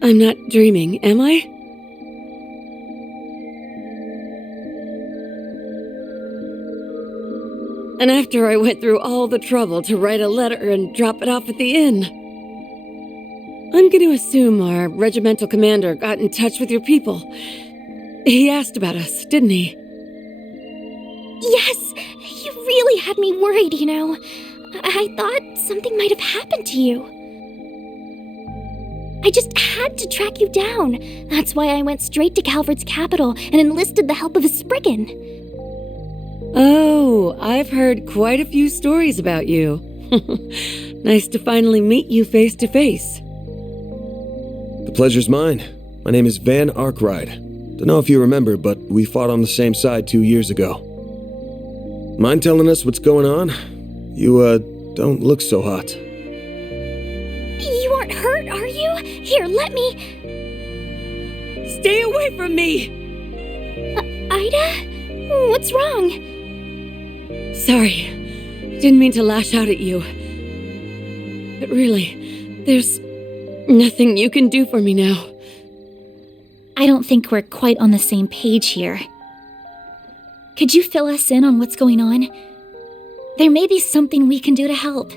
I'm not dreaming, am I? And after I went through all the trouble to write a letter and drop it off at the inn, I'm going to assume our regimental commander got in touch with your people. He asked about us, didn't he? Yes! You really had me worried, you know. I thought something might have happened to you. I just had to track you down. That's why I went straight to Calvard's capital and enlisted the help of a Spriggan. Oh, I've heard quite a few stories about you. Nice to finally meet you face to face. The pleasure's mine. My name is Van Arkwright. Don't know if you remember, but we fought on the same side 2 years ago. Mind telling us what's going on? You, don't look so hot. You aren't hurt, are you? Here, let me... Stay away from me! Ida? What's wrong? Sorry. Didn't mean to lash out at you. But really, there's nothing you can do for me now. I don't think we're quite on the same page here. Could you fill us in on what's going on? There may be something we can do to help.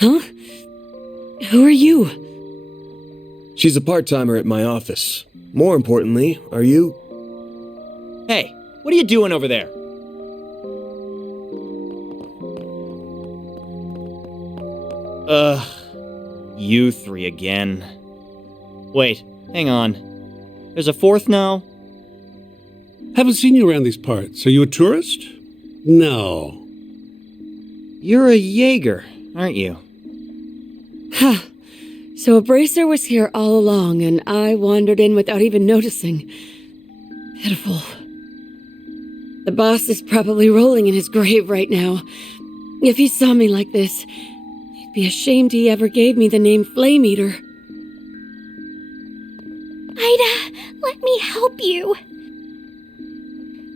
Huh? Who are you? She's a part-timer at my office. More importantly, are you... Hey, what are you doing over there? You three again. Wait, hang on. There's a fourth now? Haven't seen you around these parts. Are you a tourist? No. You're a Jaeger, aren't you? Ha! So a bracer was here all along, and I wandered in without even noticing. Pitiful. The boss is probably rolling in his grave right now. If he saw me like this, he'd be ashamed he ever gave me the name Flame Eater. Ida, let me help you.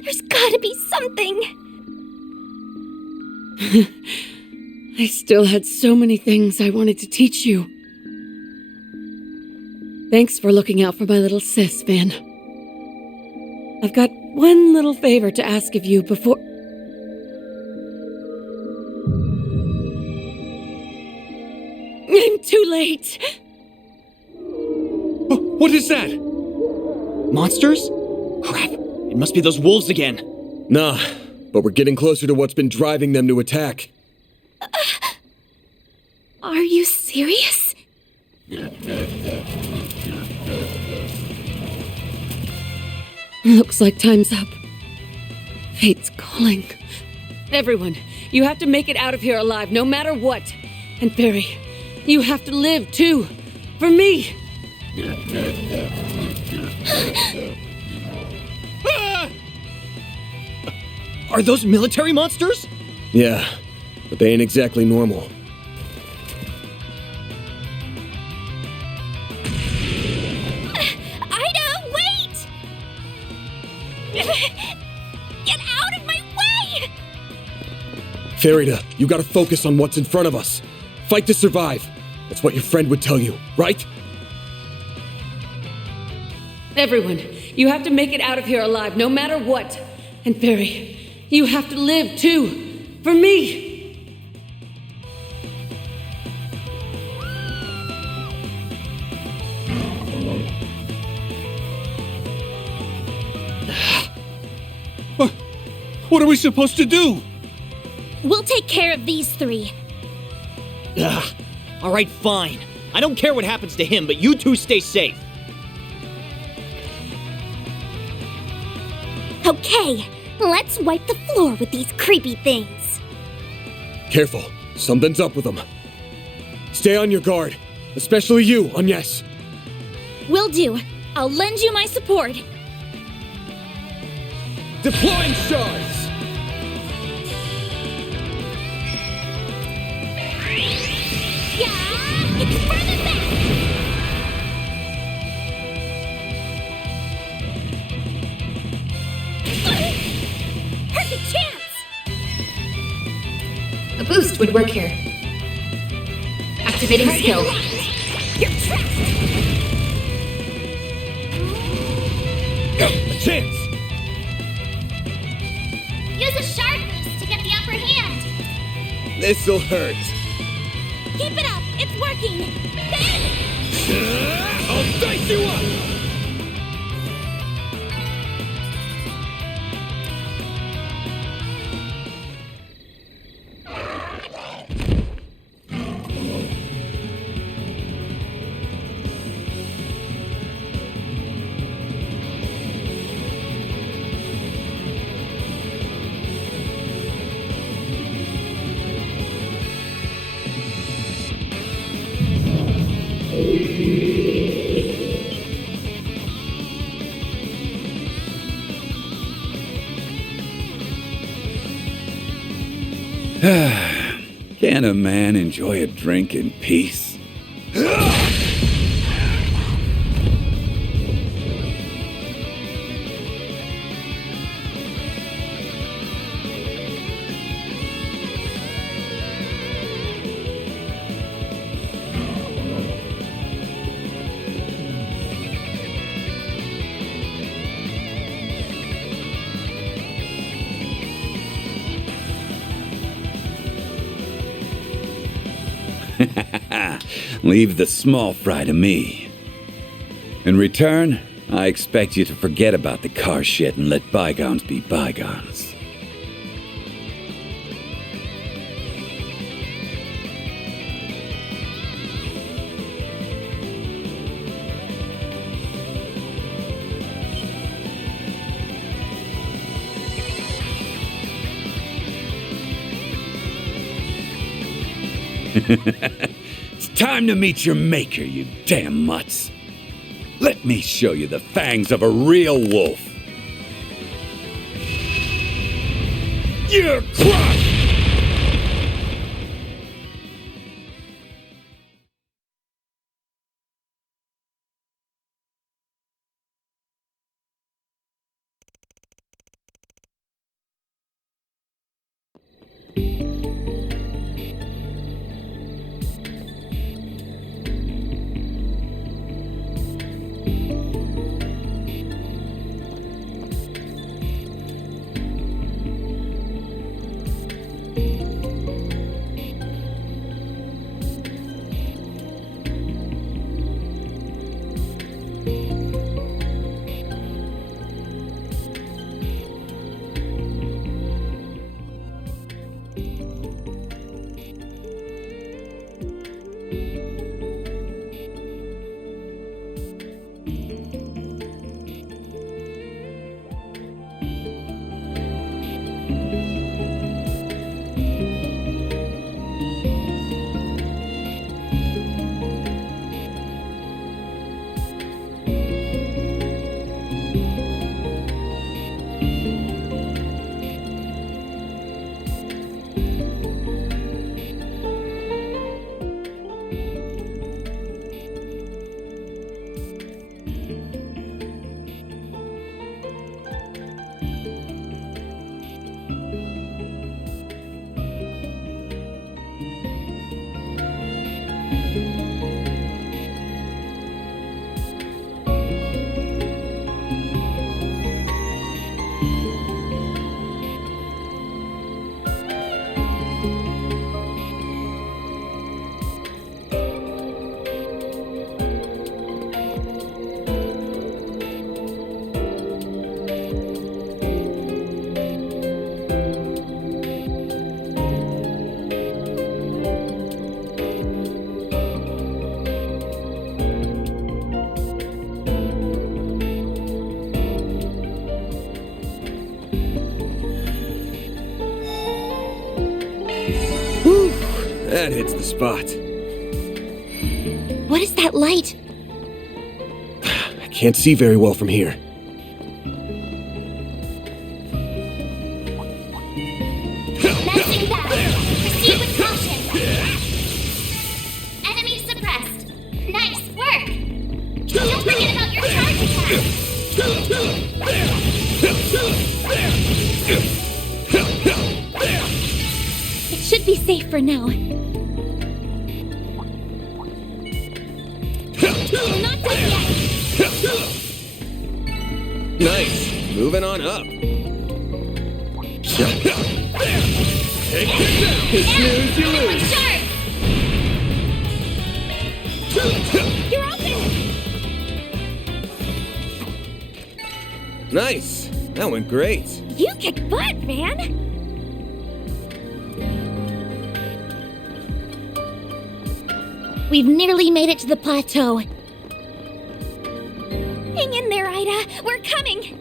There's gotta be something. I still had so many things I wanted to teach you. Thanks for looking out for my little sis, Van. I've got one little favor to ask of you before... I'm too late! What is that? Monsters? Crap, it must be those wolves again. Nah, but we're getting closer to what's been driving them to attack. Are you serious? Looks like time's up. Fate's calling. Everyone, you have to make it out of here alive, no matter what. And Barry, you have to live, too. For me. Are those military monsters? Yeah, but they ain't exactly normal. Ida, wait! Get out of my way! Farida, you gotta focus on what's in front of us. Fight to survive. That's what your friend would tell you, right? Everyone, you have to make it out of here alive, no matter what. And Barry, you have to live, too. For me. What are we supposed to do? We'll take care of these three. Ugh. All right, fine. I don't care what happens to him, but you two stay safe. Okay, let's wipe the floor with these creepy things. Careful, something's up with them. Stay on your guard, especially you, Agnes. Will do. I'll lend you my support. Deploying shards! Yeah! It's further back! Perfect chance! A boost would work here. Activating skill. You're trapped! A chance! Use a shard boost to get the upper hand. This'll hurt. Keep it up! It's working! Ben! I'll dice you up! Can a man enjoy a drink in peace? Leave the small fry to me. In return, I expect you to forget about the car shit and let bygones be bygones. It's time to meet your maker, you damn mutts. Let me show you the fangs of a real wolf. You're crushed! That hits the spot. What is that light? I can't see very well from here. Messing back. Proceed with caution. Enemy suppressed. Nice work. Don't forget about your charge attack. It should be safe for now. Not done yet. Nice. Moving on up. Take it down. Snooze, you Everyone lose. charge. You're open. Nice. That went great. You kick butt, Van! We've nearly made it to the plateau. Hang in there, Ida! We're coming!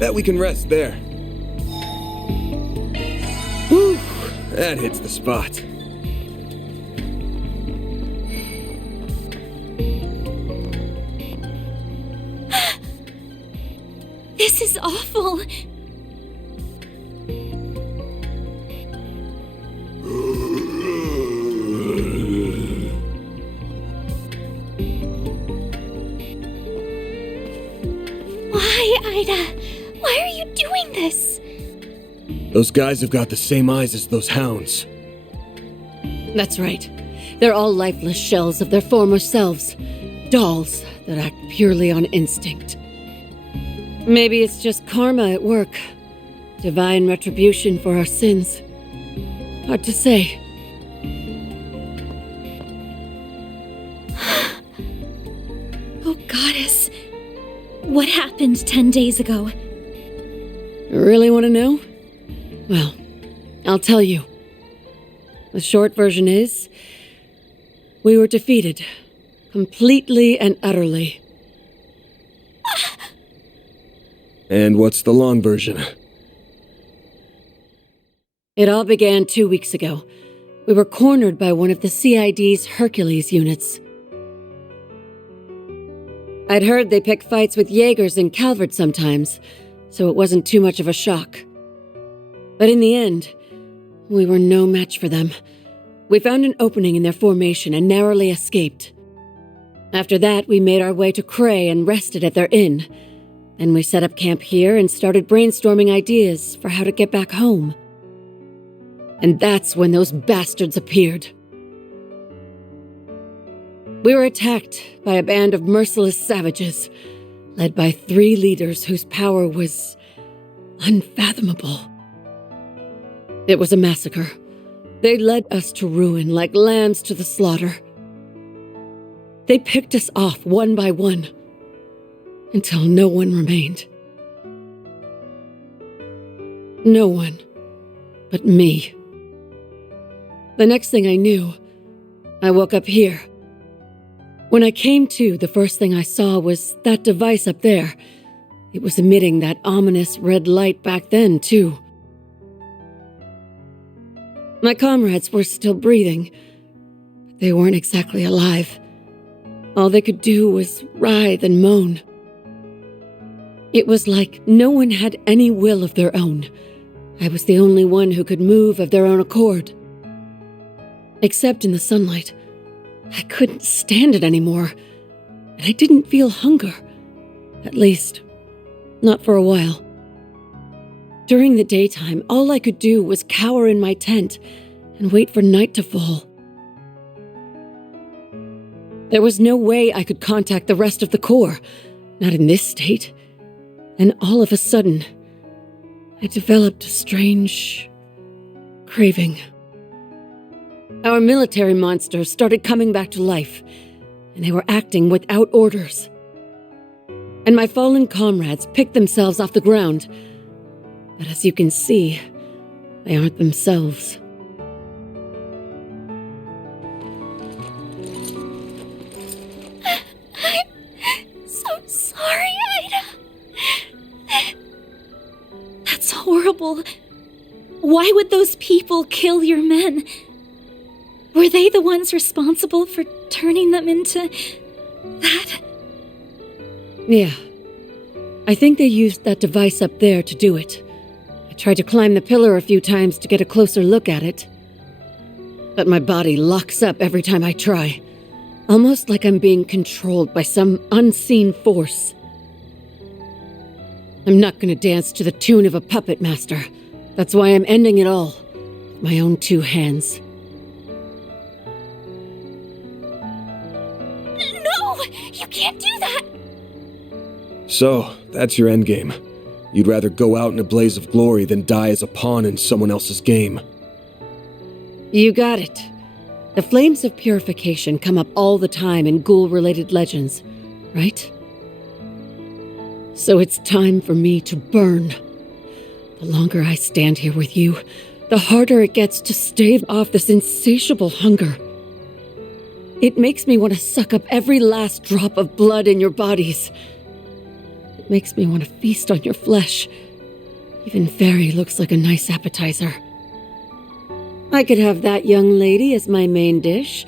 Bet we can rest there. Whew. That hits the spot. This is awful! Why, Ida? Why are you doing this? Those guys have got the same eyes as those hounds. That's right. They're all lifeless shells of their former selves. Dolls that act purely on instinct. Maybe it's just karma at work. divine retribution for our sins. Hard to say. Oh, Goddess. What happened 10 days ago? You really want to know? Well, I'll tell you. The short version is, we were defeated. Completely and utterly. And what's the long version? It all began 2 weeks ago. We were cornered by one of the CID's Hercules units. I'd heard they pick fights with Jaegers in Calvert sometimes, so it wasn't too much of a shock. But in the end, we were no match for them. We found an opening in their formation and narrowly escaped. After that, we made our way to Cray and rested at their inn. Then we set up camp here and started brainstorming ideas for how to get back home. And that's when those bastards appeared. We were attacked by a band of merciless savages, led by 3 leaders whose power was unfathomable. It was a massacre. They led us to ruin like lambs to the slaughter. They picked us off one by one, until no one remained. No one but me. The next thing I knew, I woke up here. When I came to, the first thing I saw was that device up there. It was emitting that ominous red light back then, too. My comrades were still breathing, but they weren't exactly alive. All they could do was writhe and moan. It was like no one had any will of their own. I was the only one who could move of their own accord. Except in the sunlight. I couldn't stand it anymore, and I didn't feel hunger. At least, not for a while. During the daytime, all I could do was cower in my tent and wait for night to fall. There was no way I could contact the rest of the Corps, not in this state. And all of a sudden, I developed a strange craving. Our military monsters started coming back to life, and they were acting without orders. And my fallen comrades picked themselves off the ground. But as you can see, they aren't themselves. I'm so sorry, Ida. That's horrible. Why would those people kill your men? Were they the ones responsible for turning them into that? Yeah. I think they used that device up there to do it. I tried to climb the pillar a few times to get a closer look at it. But my body locks up every time I try. Almost like I'm being controlled by some unseen force. I'm not gonna dance to the tune of a puppet master. That's why I'm ending it all. With my own 2 hands. You can't do that! So, that's your endgame. You'd rather go out in a blaze of glory than die as a pawn in someone else's game. You got it. The flames of purification come up all the time in ghoul-related legends, right? So it's time for me to burn. The longer I stand here with you, the harder it gets to stave off this insatiable hunger. It makes me want to suck up every last drop of blood in your bodies. It makes me want to feast on your flesh. Even fairy looks like a nice appetizer. I could have that young lady as my main dish.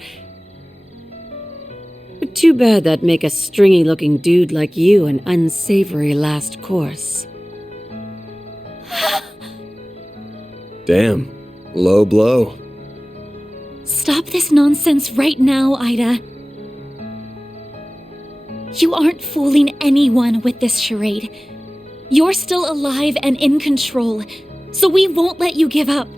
But too bad that'd make a stringy-looking dude like you an unsavory last course. Damn. Low blow. Stop this nonsense right now, Ida. You aren't fooling anyone with this charade. You're still alive and in control, so we won't let you give up.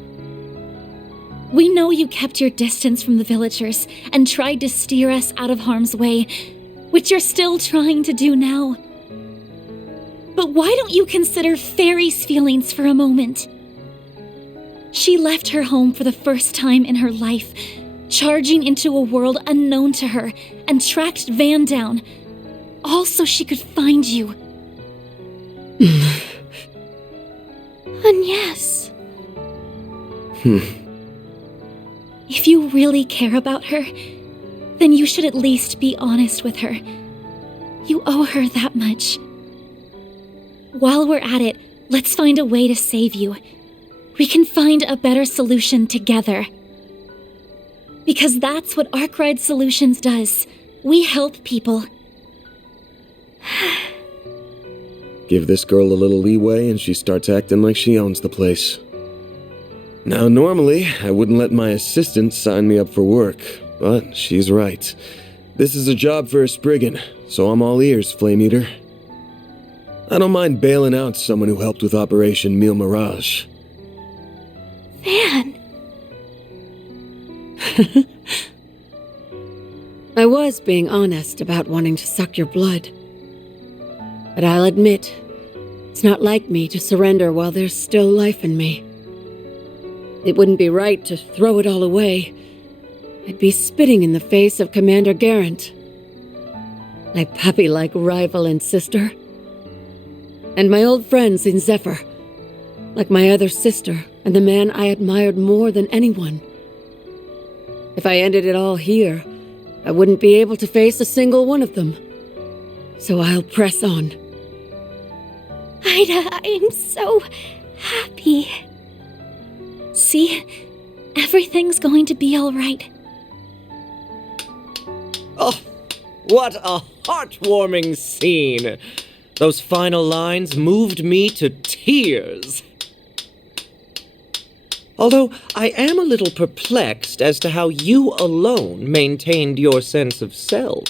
We know you kept your distance from the villagers and tried to steer us out of harm's way, which you're still trying to do now. But why don't you consider Fairy's feelings for a moment? She left her home for the first time in her life, charging into a world unknown to her, and tracked Van down, all so she could find you. And yes. If you really care about her, then you should at least be honest with her. You owe her that much. While we're at it, let's find a way to save you. We can find a better solution together. Because that's what Arkwright Solutions does. We help people. Give this girl a little leeway and she starts acting like she owns the place. Now, normally, I wouldn't let my assistant sign me up for work, but she's right. This is a job for a Spriggan, so I'm all ears, Flame Eater. I don't mind bailing out someone who helped with Operation Mille Mirage. Van! I was being honest about wanting to suck your blood. But I'll admit, it's not like me to surrender while there's still life in me. It wouldn't be right to throw it all away. I'd be spitting in the face of Commander Garant, my puppy-like rival and sister. And my old friends in Zephyr, like my other sister and the man I admired more than anyone. If I ended it all here, I wouldn't be able to face a single one of them. So I'll press on. Ida, I am so happy. See? Everything's going to be all right. Oh, what a heartwarming scene! Those final lines moved me to tears. Although I am a little perplexed as to how you alone maintained your sense of self.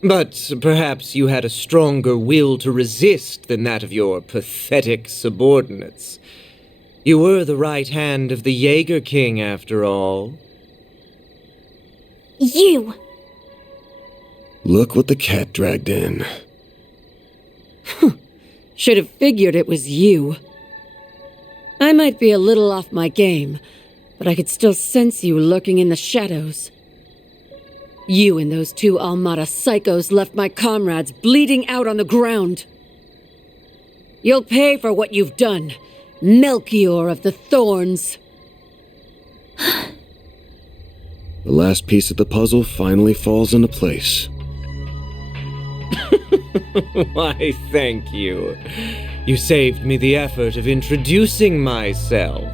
But perhaps you had a stronger will to resist than that of your pathetic subordinates. You were the right hand of the Jaeger King, after all. You! Look what the cat dragged in. Should have figured it was you. I might be a little off my game, but I could still sense you lurking in the shadows. You and those two Almada psychos left my comrades bleeding out on the ground. You'll pay for what you've done, Melchior of the Thorns. The last piece of the puzzle finally falls into place. Why, thank you. You saved me the effort of introducing myself.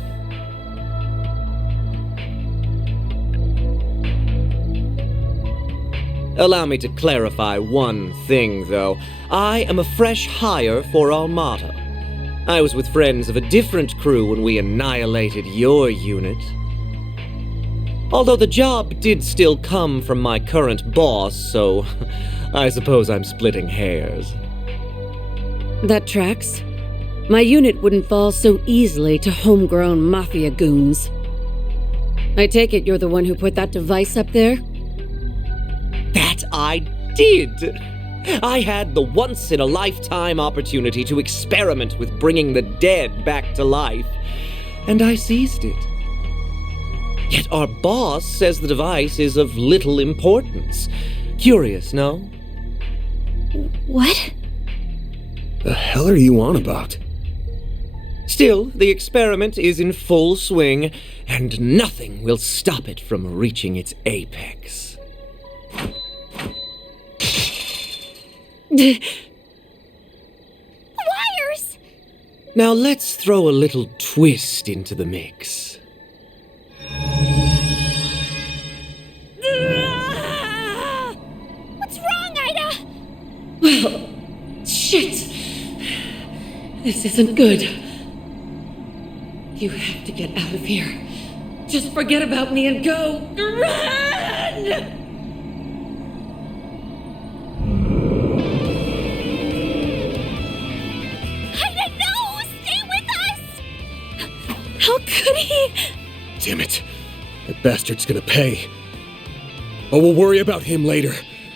Allow me to clarify one thing, though. I am a fresh hire for Almada. I was with friends of a different crew when we annihilated your unit. Although the job did still come from my current boss, so I suppose I'm splitting hairs. That tracks. My unit wouldn't fall so easily to homegrown mafia goons. I take it you're the one who put that device up there? That I did! I had the once-in-a-lifetime opportunity to experiment with bringing the dead back to life, and I seized it. Yet our boss says the device is of little importance. Curious, no? What? The hell are you on about? Still, the experiment is in full swing, and nothing will stop it from reaching its apex. Wires! Now let's throw a little twist into the mix. What's wrong, Ida? Well, shit. This isn't good. You have to get out of here. Just forget about me and go. Run! How could he? Damn it. That bastard's gonna pay. But we'll worry about him later.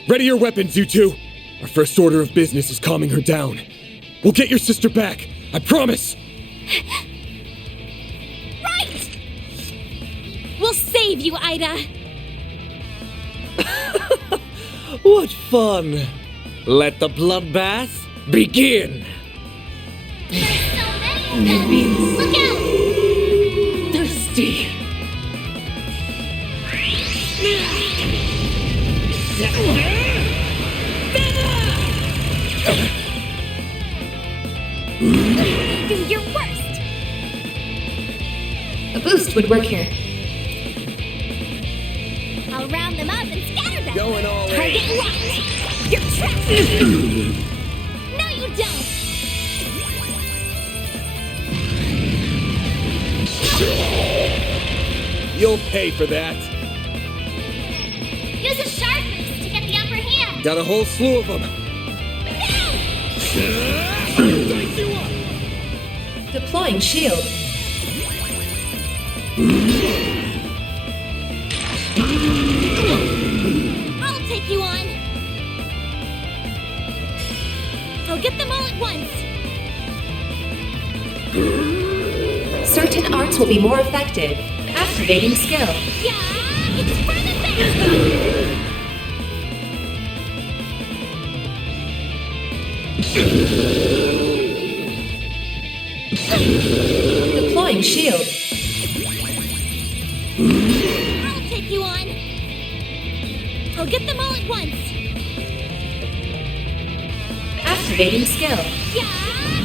Ready your weapons, you two! Our first order of business is calming her down. We'll get your sister back. I promise. Right! We'll save you, Ida. What fun! Let the bloodbath begin! There's so many of them! Look out! Thirsty. Do your worst! A boost would work here. I'll round them up and scatter them! Going all in. Target locked! You're trapped! No, you don't! You'll pay for that. Use a sharp boost to get the upper hand! Got a whole slew of them. Deploying shield. I'll take you on! I'll get them all at once! Certain arts will be more effective. Activating skill. Yeah! It's for the best! Deploying shield. I'll take you on! I'll get them all at once! Activating skill. Yeah!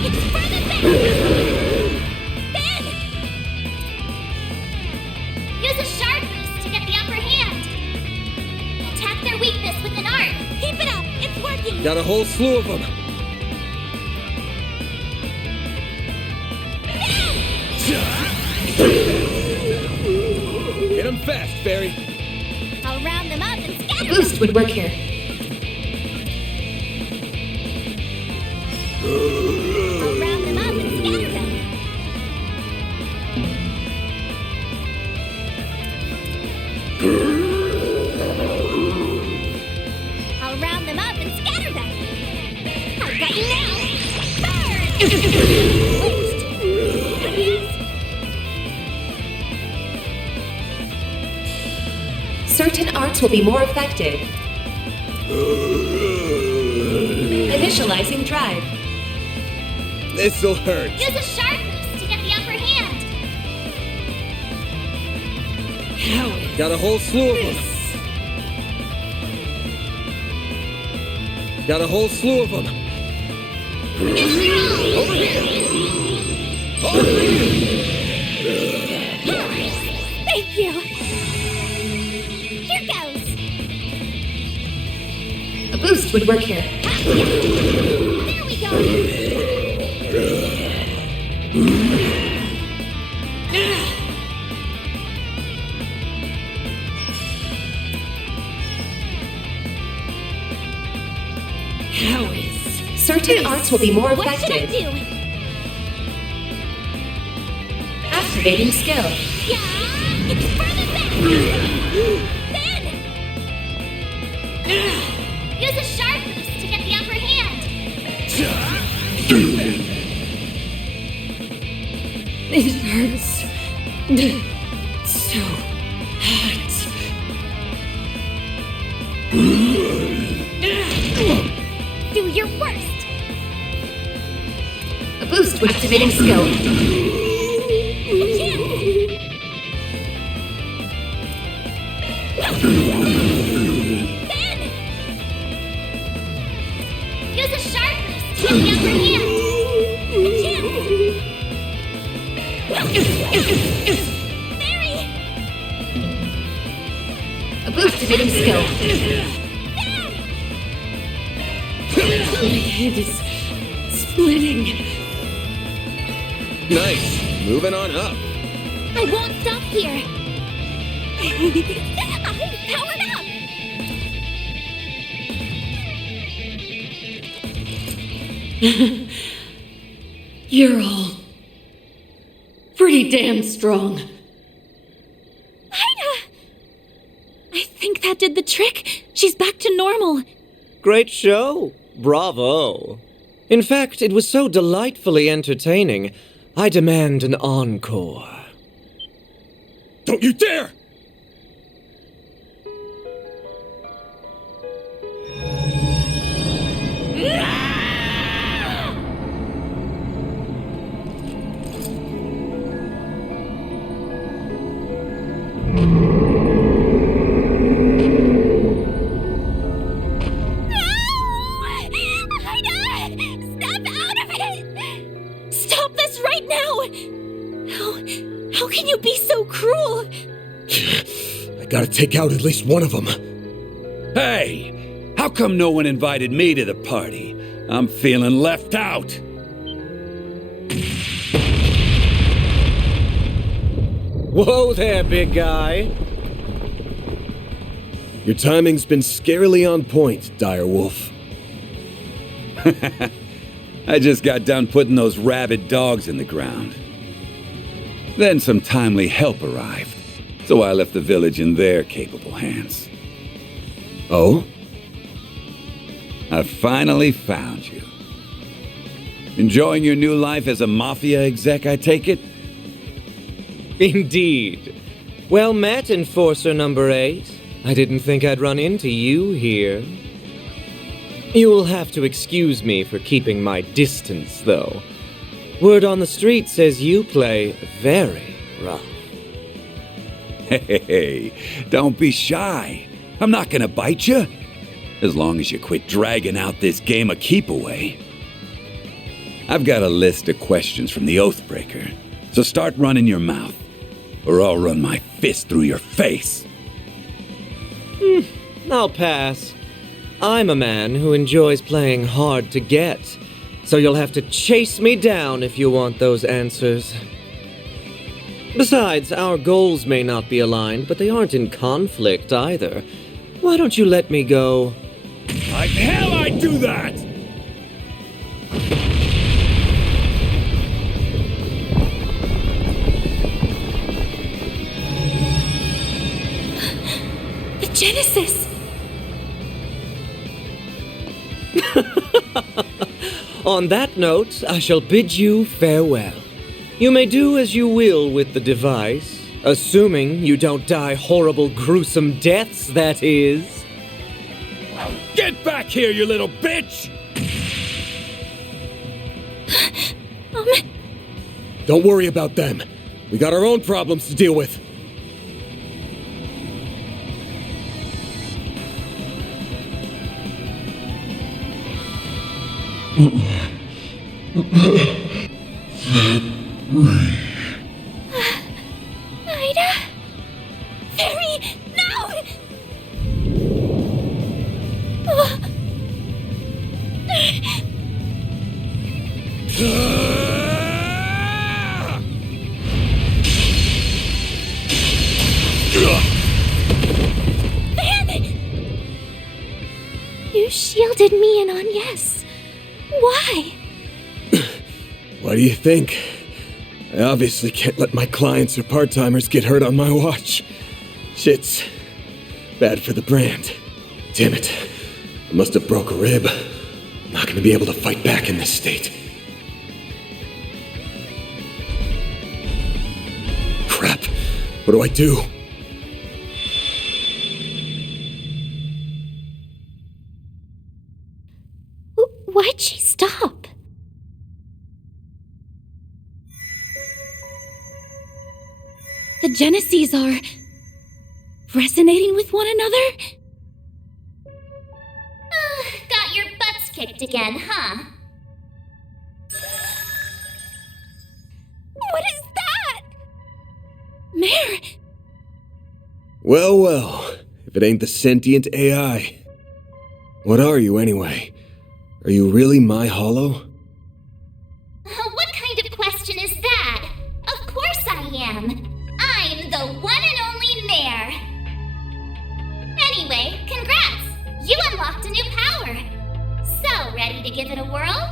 It's for the best! Ben! Use a sharp boost to get the upper hand! Attack their weakness with an art! Keep it up! It's working! Got a whole slew of them. Hit them fast, Fairy. I'll round them up and A scatter boost would work here. I'll round them up and scatter them! I'll round them up and scatter them! I've got you now! Burn! Certain arts will be more effective. Initializing drive. This'll hurt. Use a sharp boost to get the upper hand! Got a whole slew of them. Got a whole slew of them. Over here! Thank you! Here goes! A boost would work here. There we go! Certain arts will be more What should I effective. do? Activating skill. Yeah! It's for the best! Ben! Use a sharp boost to get the upper hand! It hurts. So hot. Do your worst! A boost would activating skill. Ben! Use a sharp boost to get the upper hand! Barry! A boost activating skill. My head is splitting. Nice. Moving on up. I won't stop here! I'm powered up! You're all pretty damn strong. Ida! I think that did the trick. She's back to normal. Great show. Bravo. In fact, it was so delightfully entertaining, I demand an encore. Don't you dare! How can you be so cruel? I gotta take out at least one of them. Hey! How come no one invited me to the party? I'm feeling left out. Whoa there, big guy. Your timing's been scarily on point, Direwolf. I just got done putting those rabid dogs in the ground. Then some timely help arrived, so I left the village in their capable hands. Oh? I finally found you. Enjoying your new life as a mafia exec, I take it? Indeed. Well met, Enforcer number 8. I didn't think I'd run into you here. You'll have to excuse me for keeping my distance, though. Word on the street says you play very rough. Hey, don't be shy. I'm not gonna bite you. As long as you quit dragging out this game of keep away. I've got a list of questions from the Oathbreaker, so start running your mouth, or I'll run my fist through your face. I'll pass. I'm a man who enjoys playing hard to get, so you'll have to chase me down if you want those answers. Besides, our goals may not be aligned, but they aren't in conflict either. Why don't you let me go? Like hell I'd do that! The Genesis! On that note, I shall bid you farewell. You may do as you will with the device, assuming you don't die horrible, gruesome deaths, that is. Get back here, you little bitch! Don't worry about them. We got our own problems to deal with. Ida? Fairy, no! You shielded me and Agnes. Why? What do you think? I obviously can't let my clients or part-timers get hurt on my watch. Shit's bad for the brand. Damn it. I must have broke a rib. I'm not gonna be able to fight back in this state. Crap. What do I do? Why'd she stop? The Geneses are resonating with one another? Got your butts kicked again, huh? What is that? Mare! Well, well. If it ain't the sentient AI. What are you, anyway? Are you really my hollow? What kind of question is that? Of course I am. I'm the one and only Mare. Anyway, congrats! You unlocked a new power. So, ready to give it a whirl?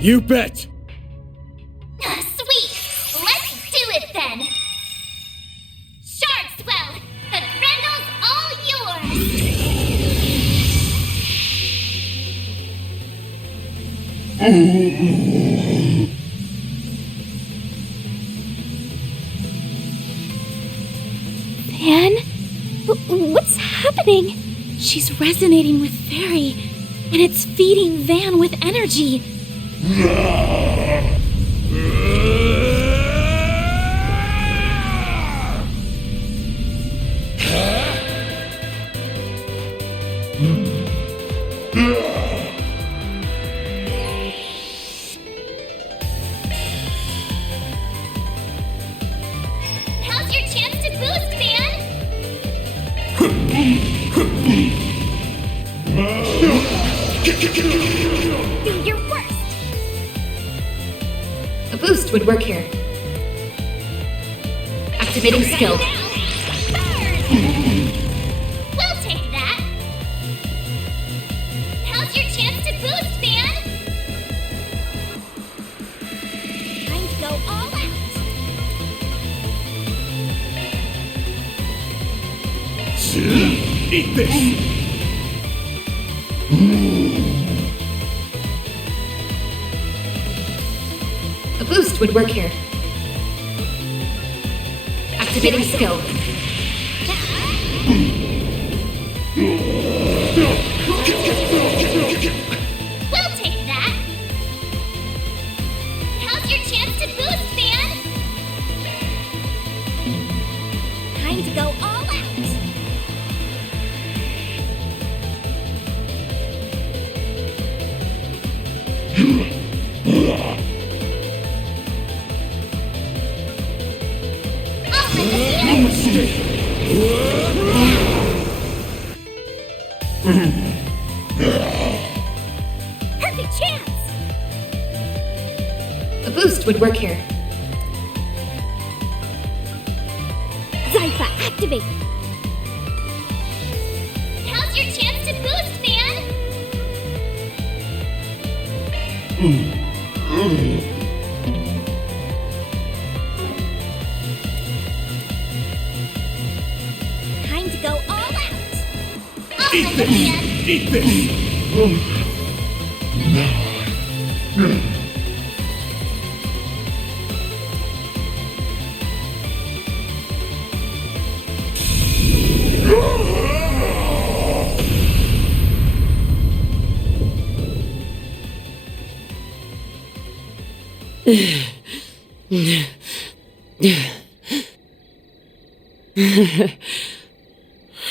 You bet! Sweet! Let's do it then! Shardswell! The Grendel's all yours! Van? What's happening? She's resonating with Fairy, and it's feeding Van with energy. Now's your chance to boost, Van! Do your worst! A boost would work here. Activating skill. We'll take that! Now's your chance to boost, Van! Time to go all out! Eat this! A boost would work here. Activating skill. We'll take that! Now's your chance to boost, Van! Time to go all out! Perfect chance! A boost would work here. Zypha, activate! Now's your chance to boost, Van! Time to go all out! Eat this! Eat this!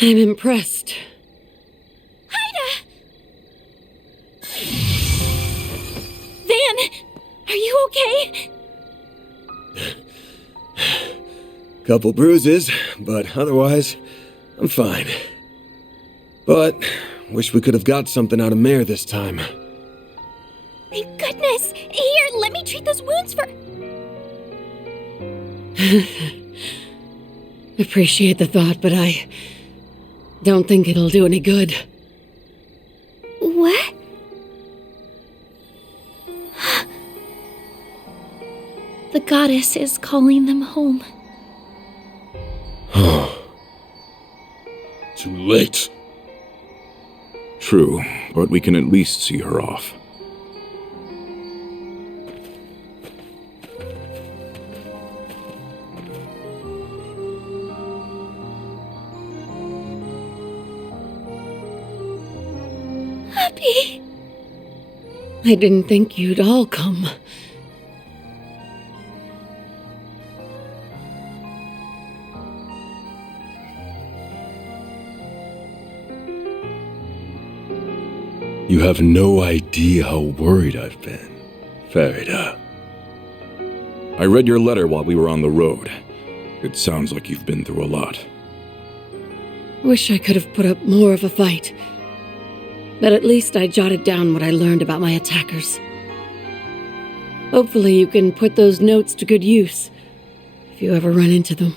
I'm impressed. Van, are you okay? Couple bruises, but otherwise, I'm fine. But, wish we could have got something out of Mare this time. Thank goodness! Here, let me treat those wounds for... Appreciate the thought, but I don't think it'll do any good. What? The goddess is calling them home. Too late. True, but we can at least see her off. Happy. I didn't think you'd all come. You have no idea how worried I've been, Farida. I read your letter while we were on the road. It sounds like you've been through a lot. Wish I could have put up more of a fight. But at least I jotted down what I learned about my attackers. Hopefully you can put those notes to good use, if you ever run into them.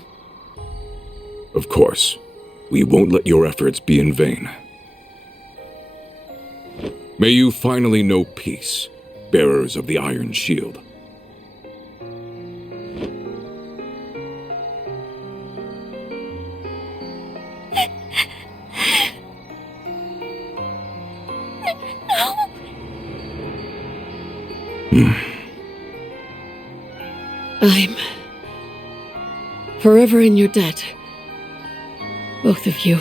Of course. We won't let your efforts be in vain. May you finally know peace, bearers of the Iron Shield. I'm forever in your debt. Both of you.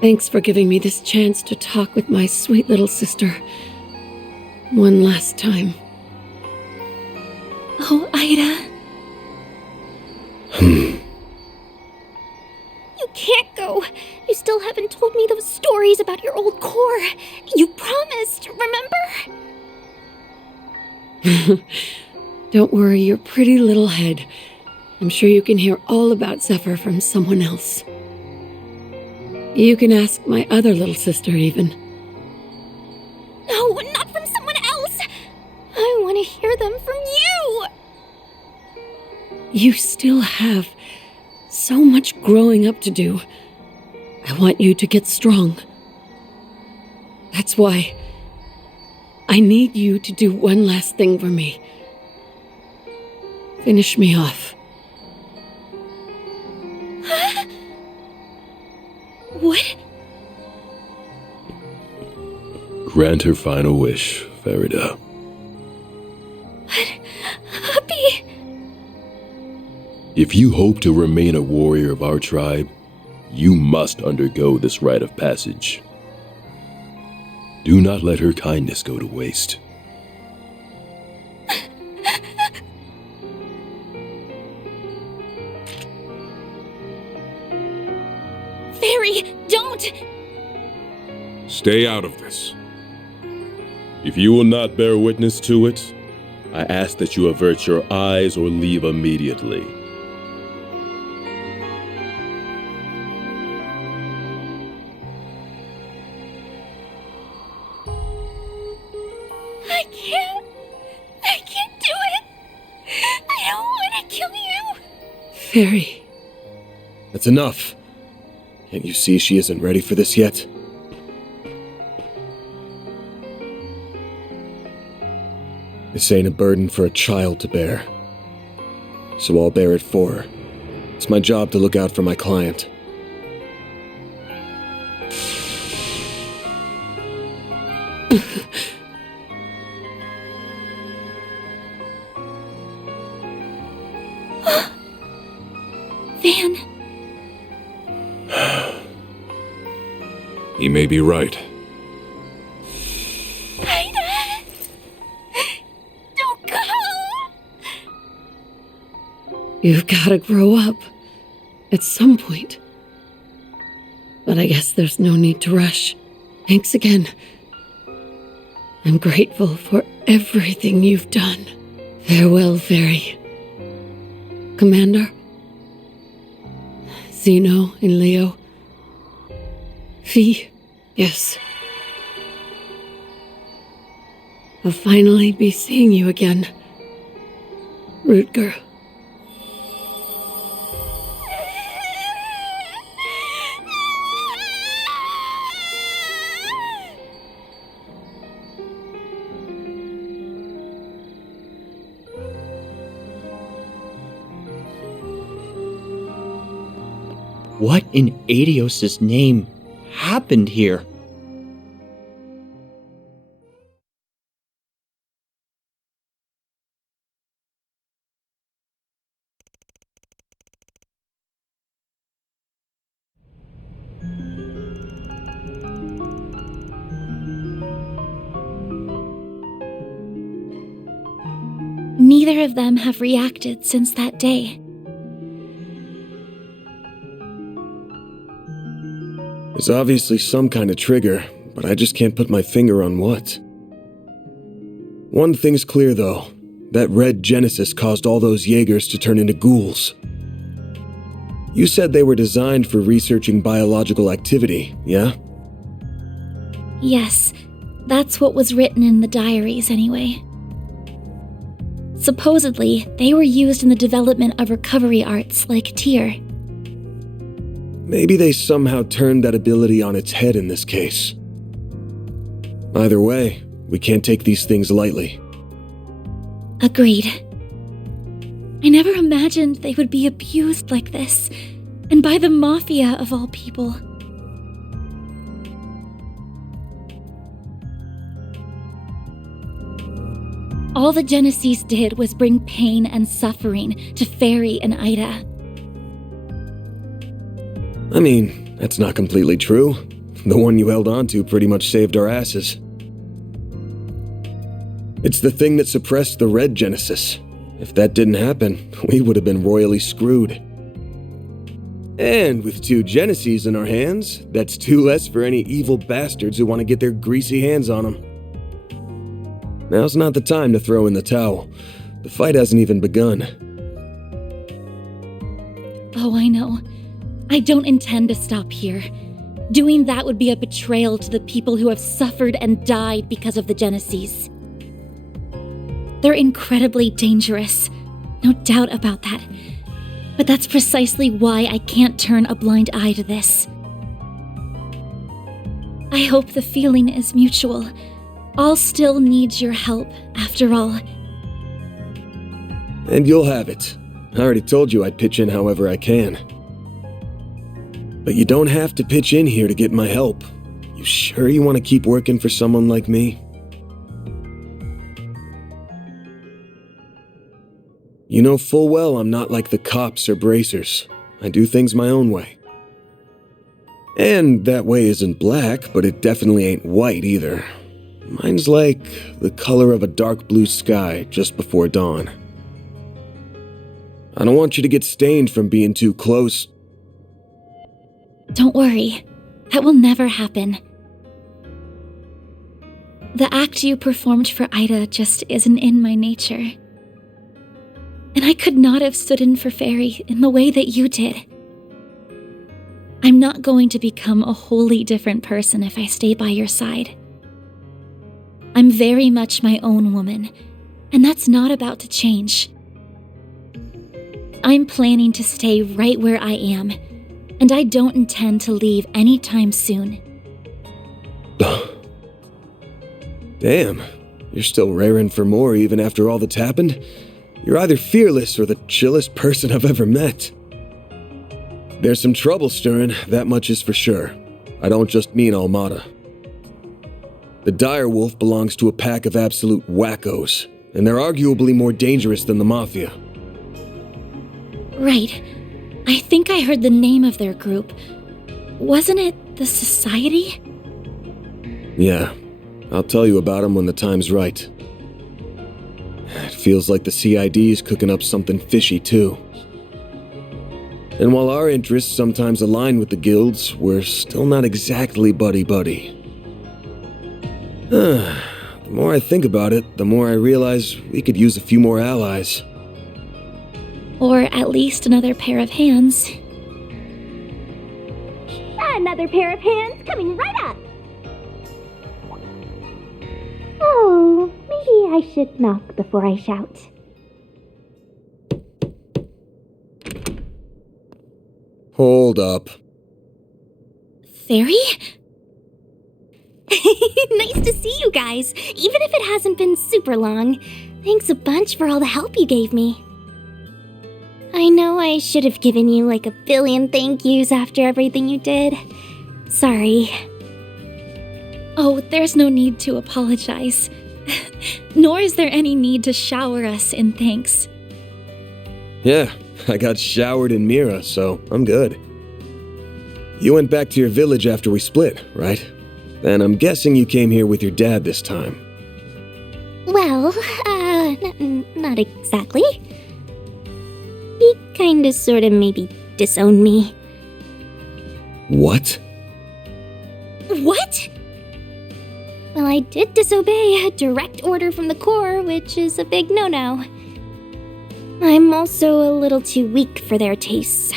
Thanks for giving me this chance to talk with my sweet little sister one last time. Oh, Ida. You can't go. You still haven't told me those stories about your old core. You promised, remember? Don't worry your pretty little head. I'm sure you can hear all about Zephyr from someone else. You can ask my other little sister, even. No, not from someone else. I want to hear them from you. You still have so much growing up to do. I want you to get strong. That's why I need you to do one last thing for me. Finish me off. What? Grant her final wish, Farida. Happy. If you hope to remain a warrior of our tribe, you must undergo this rite of passage. Do not let her kindness go to waste. Fairy, don't! Stay out of this. If you will not bear witness to it, I ask that you avert your eyes or leave immediately. I can't do it. I don't want to kill you. Fairy. That's enough. Can't you see she isn't ready for this yet? This ain't a burden for a child to bear. So I'll bear it for her. It's my job to look out for my client. Van. He may be right. Ida! Don't go! You've gotta grow up. At some point. But I guess there's no need to rush. Thanks again. I'm grateful for everything you've done. Farewell, Fairy. Commander? Zeno and Leo? Fee? Yes. I'll finally be seeing you again. Rutger. What in Adios' name happened here? Neither of them have reacted since that day. There's obviously some kind of trigger, but I just can't put my finger on what. One thing's clear, though. That red Genesis caused all those Jaegers to turn into ghouls. You said they were designed for researching biological activity, yeah? Yes, that's what was written in the diaries anyway. Supposedly, they were used in the development of recovery arts like Tyr. Maybe they somehow turned that ability on its head in this case. Either way, we can't take these things lightly. Agreed. I never imagined they would be abused like this, and by the Mafia of all people. All the Genesees did was bring pain and suffering to Fairy and Ida. I mean, that's not completely true. The one you held on to pretty much saved our asses. It's the thing that suppressed the Red Genesis. If that didn't happen, we would have been royally screwed. And with 2 Genesees in our hands, that's 2 less for any evil bastards who want to get their greasy hands on them. Now's not the time to throw in the towel. The fight hasn't even begun. Oh, I know. I don't intend to stop here. Doing that would be a betrayal to the people who have suffered and died because of the Genesees. They're incredibly dangerous, no doubt about that. But that's precisely why I can't turn a blind eye to this. I hope the feeling is mutual. I'll still need your help, after all. And you'll have it. I already told you I'd pitch in however I can. But you don't have to pitch in here to get my help. You sure you want to keep working for someone like me? You know full well I'm not like the cops or bracers. I do things my own way. And that way isn't black, but it definitely ain't white either. Mine's like the color of a dark blue sky just before dawn. I don't want you to get stained from being too close. Don't worry. That will never happen. The act you performed for Ida just isn't in my nature. And I could not have stood in for Fairy in the way that you did. I'm not going to become a wholly different person if I stay by your side. I'm very much my own woman, and that's not about to change. I'm planning to stay right where I am, and I don't intend to leave anytime soon. Damn, you're still raring for more even after all that's happened? You're either fearless or the chillest person I've ever met. There's some trouble stirring, that much is for sure. I don't just mean Almada. The Direwolf belongs to a pack of absolute wackos, and they're arguably more dangerous than the Mafia. Right. I think I heard the name of their group. Wasn't it the Society? Yeah, I'll tell you about them when the time's right. It feels like the CID's cooking up something fishy too. And while our interests sometimes align with the guilds, we're still not exactly buddy-buddy. The more I think about it, the more I realize we could use a few more allies. Or at least another pair of hands. Another pair of hands coming right up! Oh, maybe I should knock before I shout. Hold up. Fairy? Nice to see you guys, even if it hasn't been super long. Thanks a bunch for all the help you gave me. I know I should have given you like a billion thank yous after everything you did. Sorry. Oh, there's no need to apologize. Nor is there any need to shower us in thanks. Yeah, I got showered in Mira, so I'm good. You went back to your village after we split, right? And I'm guessing you came here with your dad this time. Well, not exactly. He kinda sorta maybe disowned me. What? What? Well, I did disobey a direct order from the Corps, which is a big no-no. I'm also a little too weak for their tastes.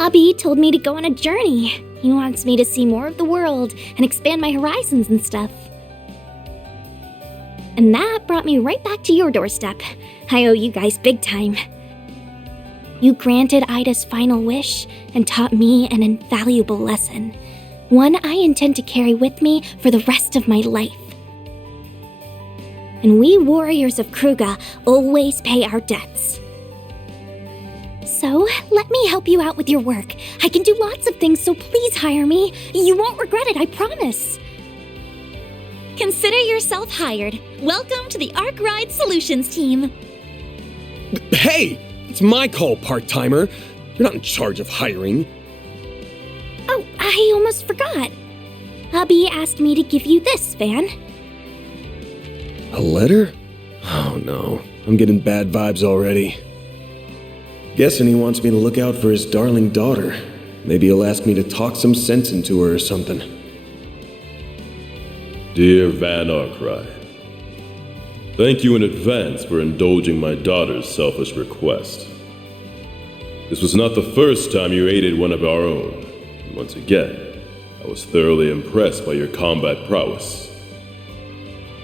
Abi told me to go on a journey. He wants me to see more of the world and expand my horizons and stuff. And that brought me right back to your doorstep. I owe you guys big time. You granted Ida's final wish and taught me an invaluable lesson. One I intend to carry with me for the rest of my life. And we warriors of Kruga always pay our debts. So, let me help you out with your work. I can do lots of things, so please hire me. You won't regret it, I promise. Consider yourself hired. Welcome to the Arc Ride Solutions team. Hey! It's my call, part-timer. You're not in charge of hiring. Oh, I almost forgot. Hubby asked me to give you this, Van. A letter? Oh no, I'm getting bad vibes already. Guessing he wants me to look out for his darling daughter. Maybe he'll ask me to talk some sense into her or something. Dear Van Arkwright, thank you in advance for indulging my daughter's selfish request. This was not the first time you aided one of our own. And once again, I was thoroughly impressed by your combat prowess.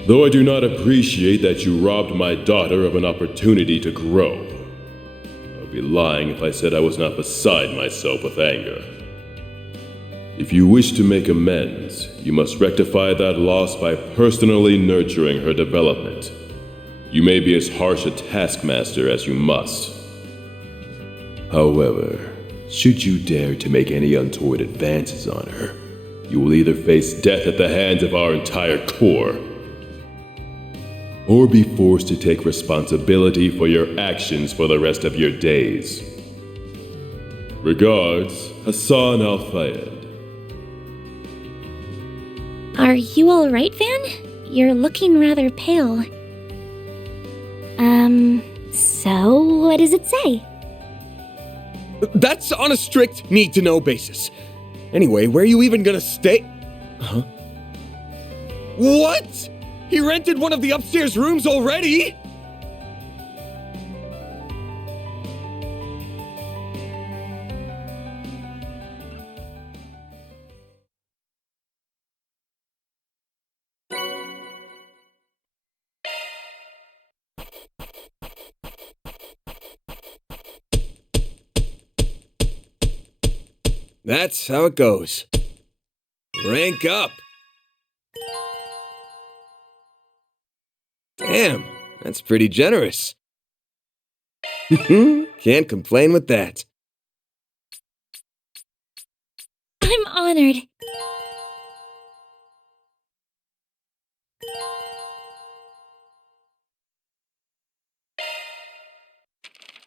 Though I do not appreciate that you robbed my daughter of an opportunity to grow, I would be lying if I said I was not beside myself with anger. If you wish to make amends, you must rectify that loss by personally nurturing her development. You may be as harsh a taskmaster as you must. However, should you dare to make any untoward advances on her, you will either face death at the hands of our entire corps, or be forced to take responsibility for your actions for the rest of your days. Regards, Hassan Al-Fayed. Are you alright, Van? You're looking rather pale. So what does it say? That's on a strict need-to-know basis. Anyway, where are you even gonna stay? Huh? What? He rented one of the upstairs rooms already? That's how it goes. Rank up. Damn, that's pretty generous. Can't complain with that. I'm honored.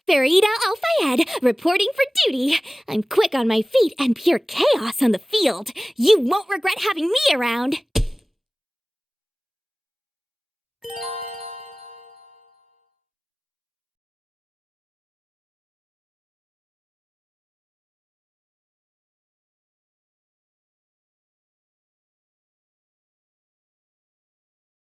Farida Al-Fayed, reporting for duty. I'm quick on my feet and pure chaos on the field. You won't regret having me around.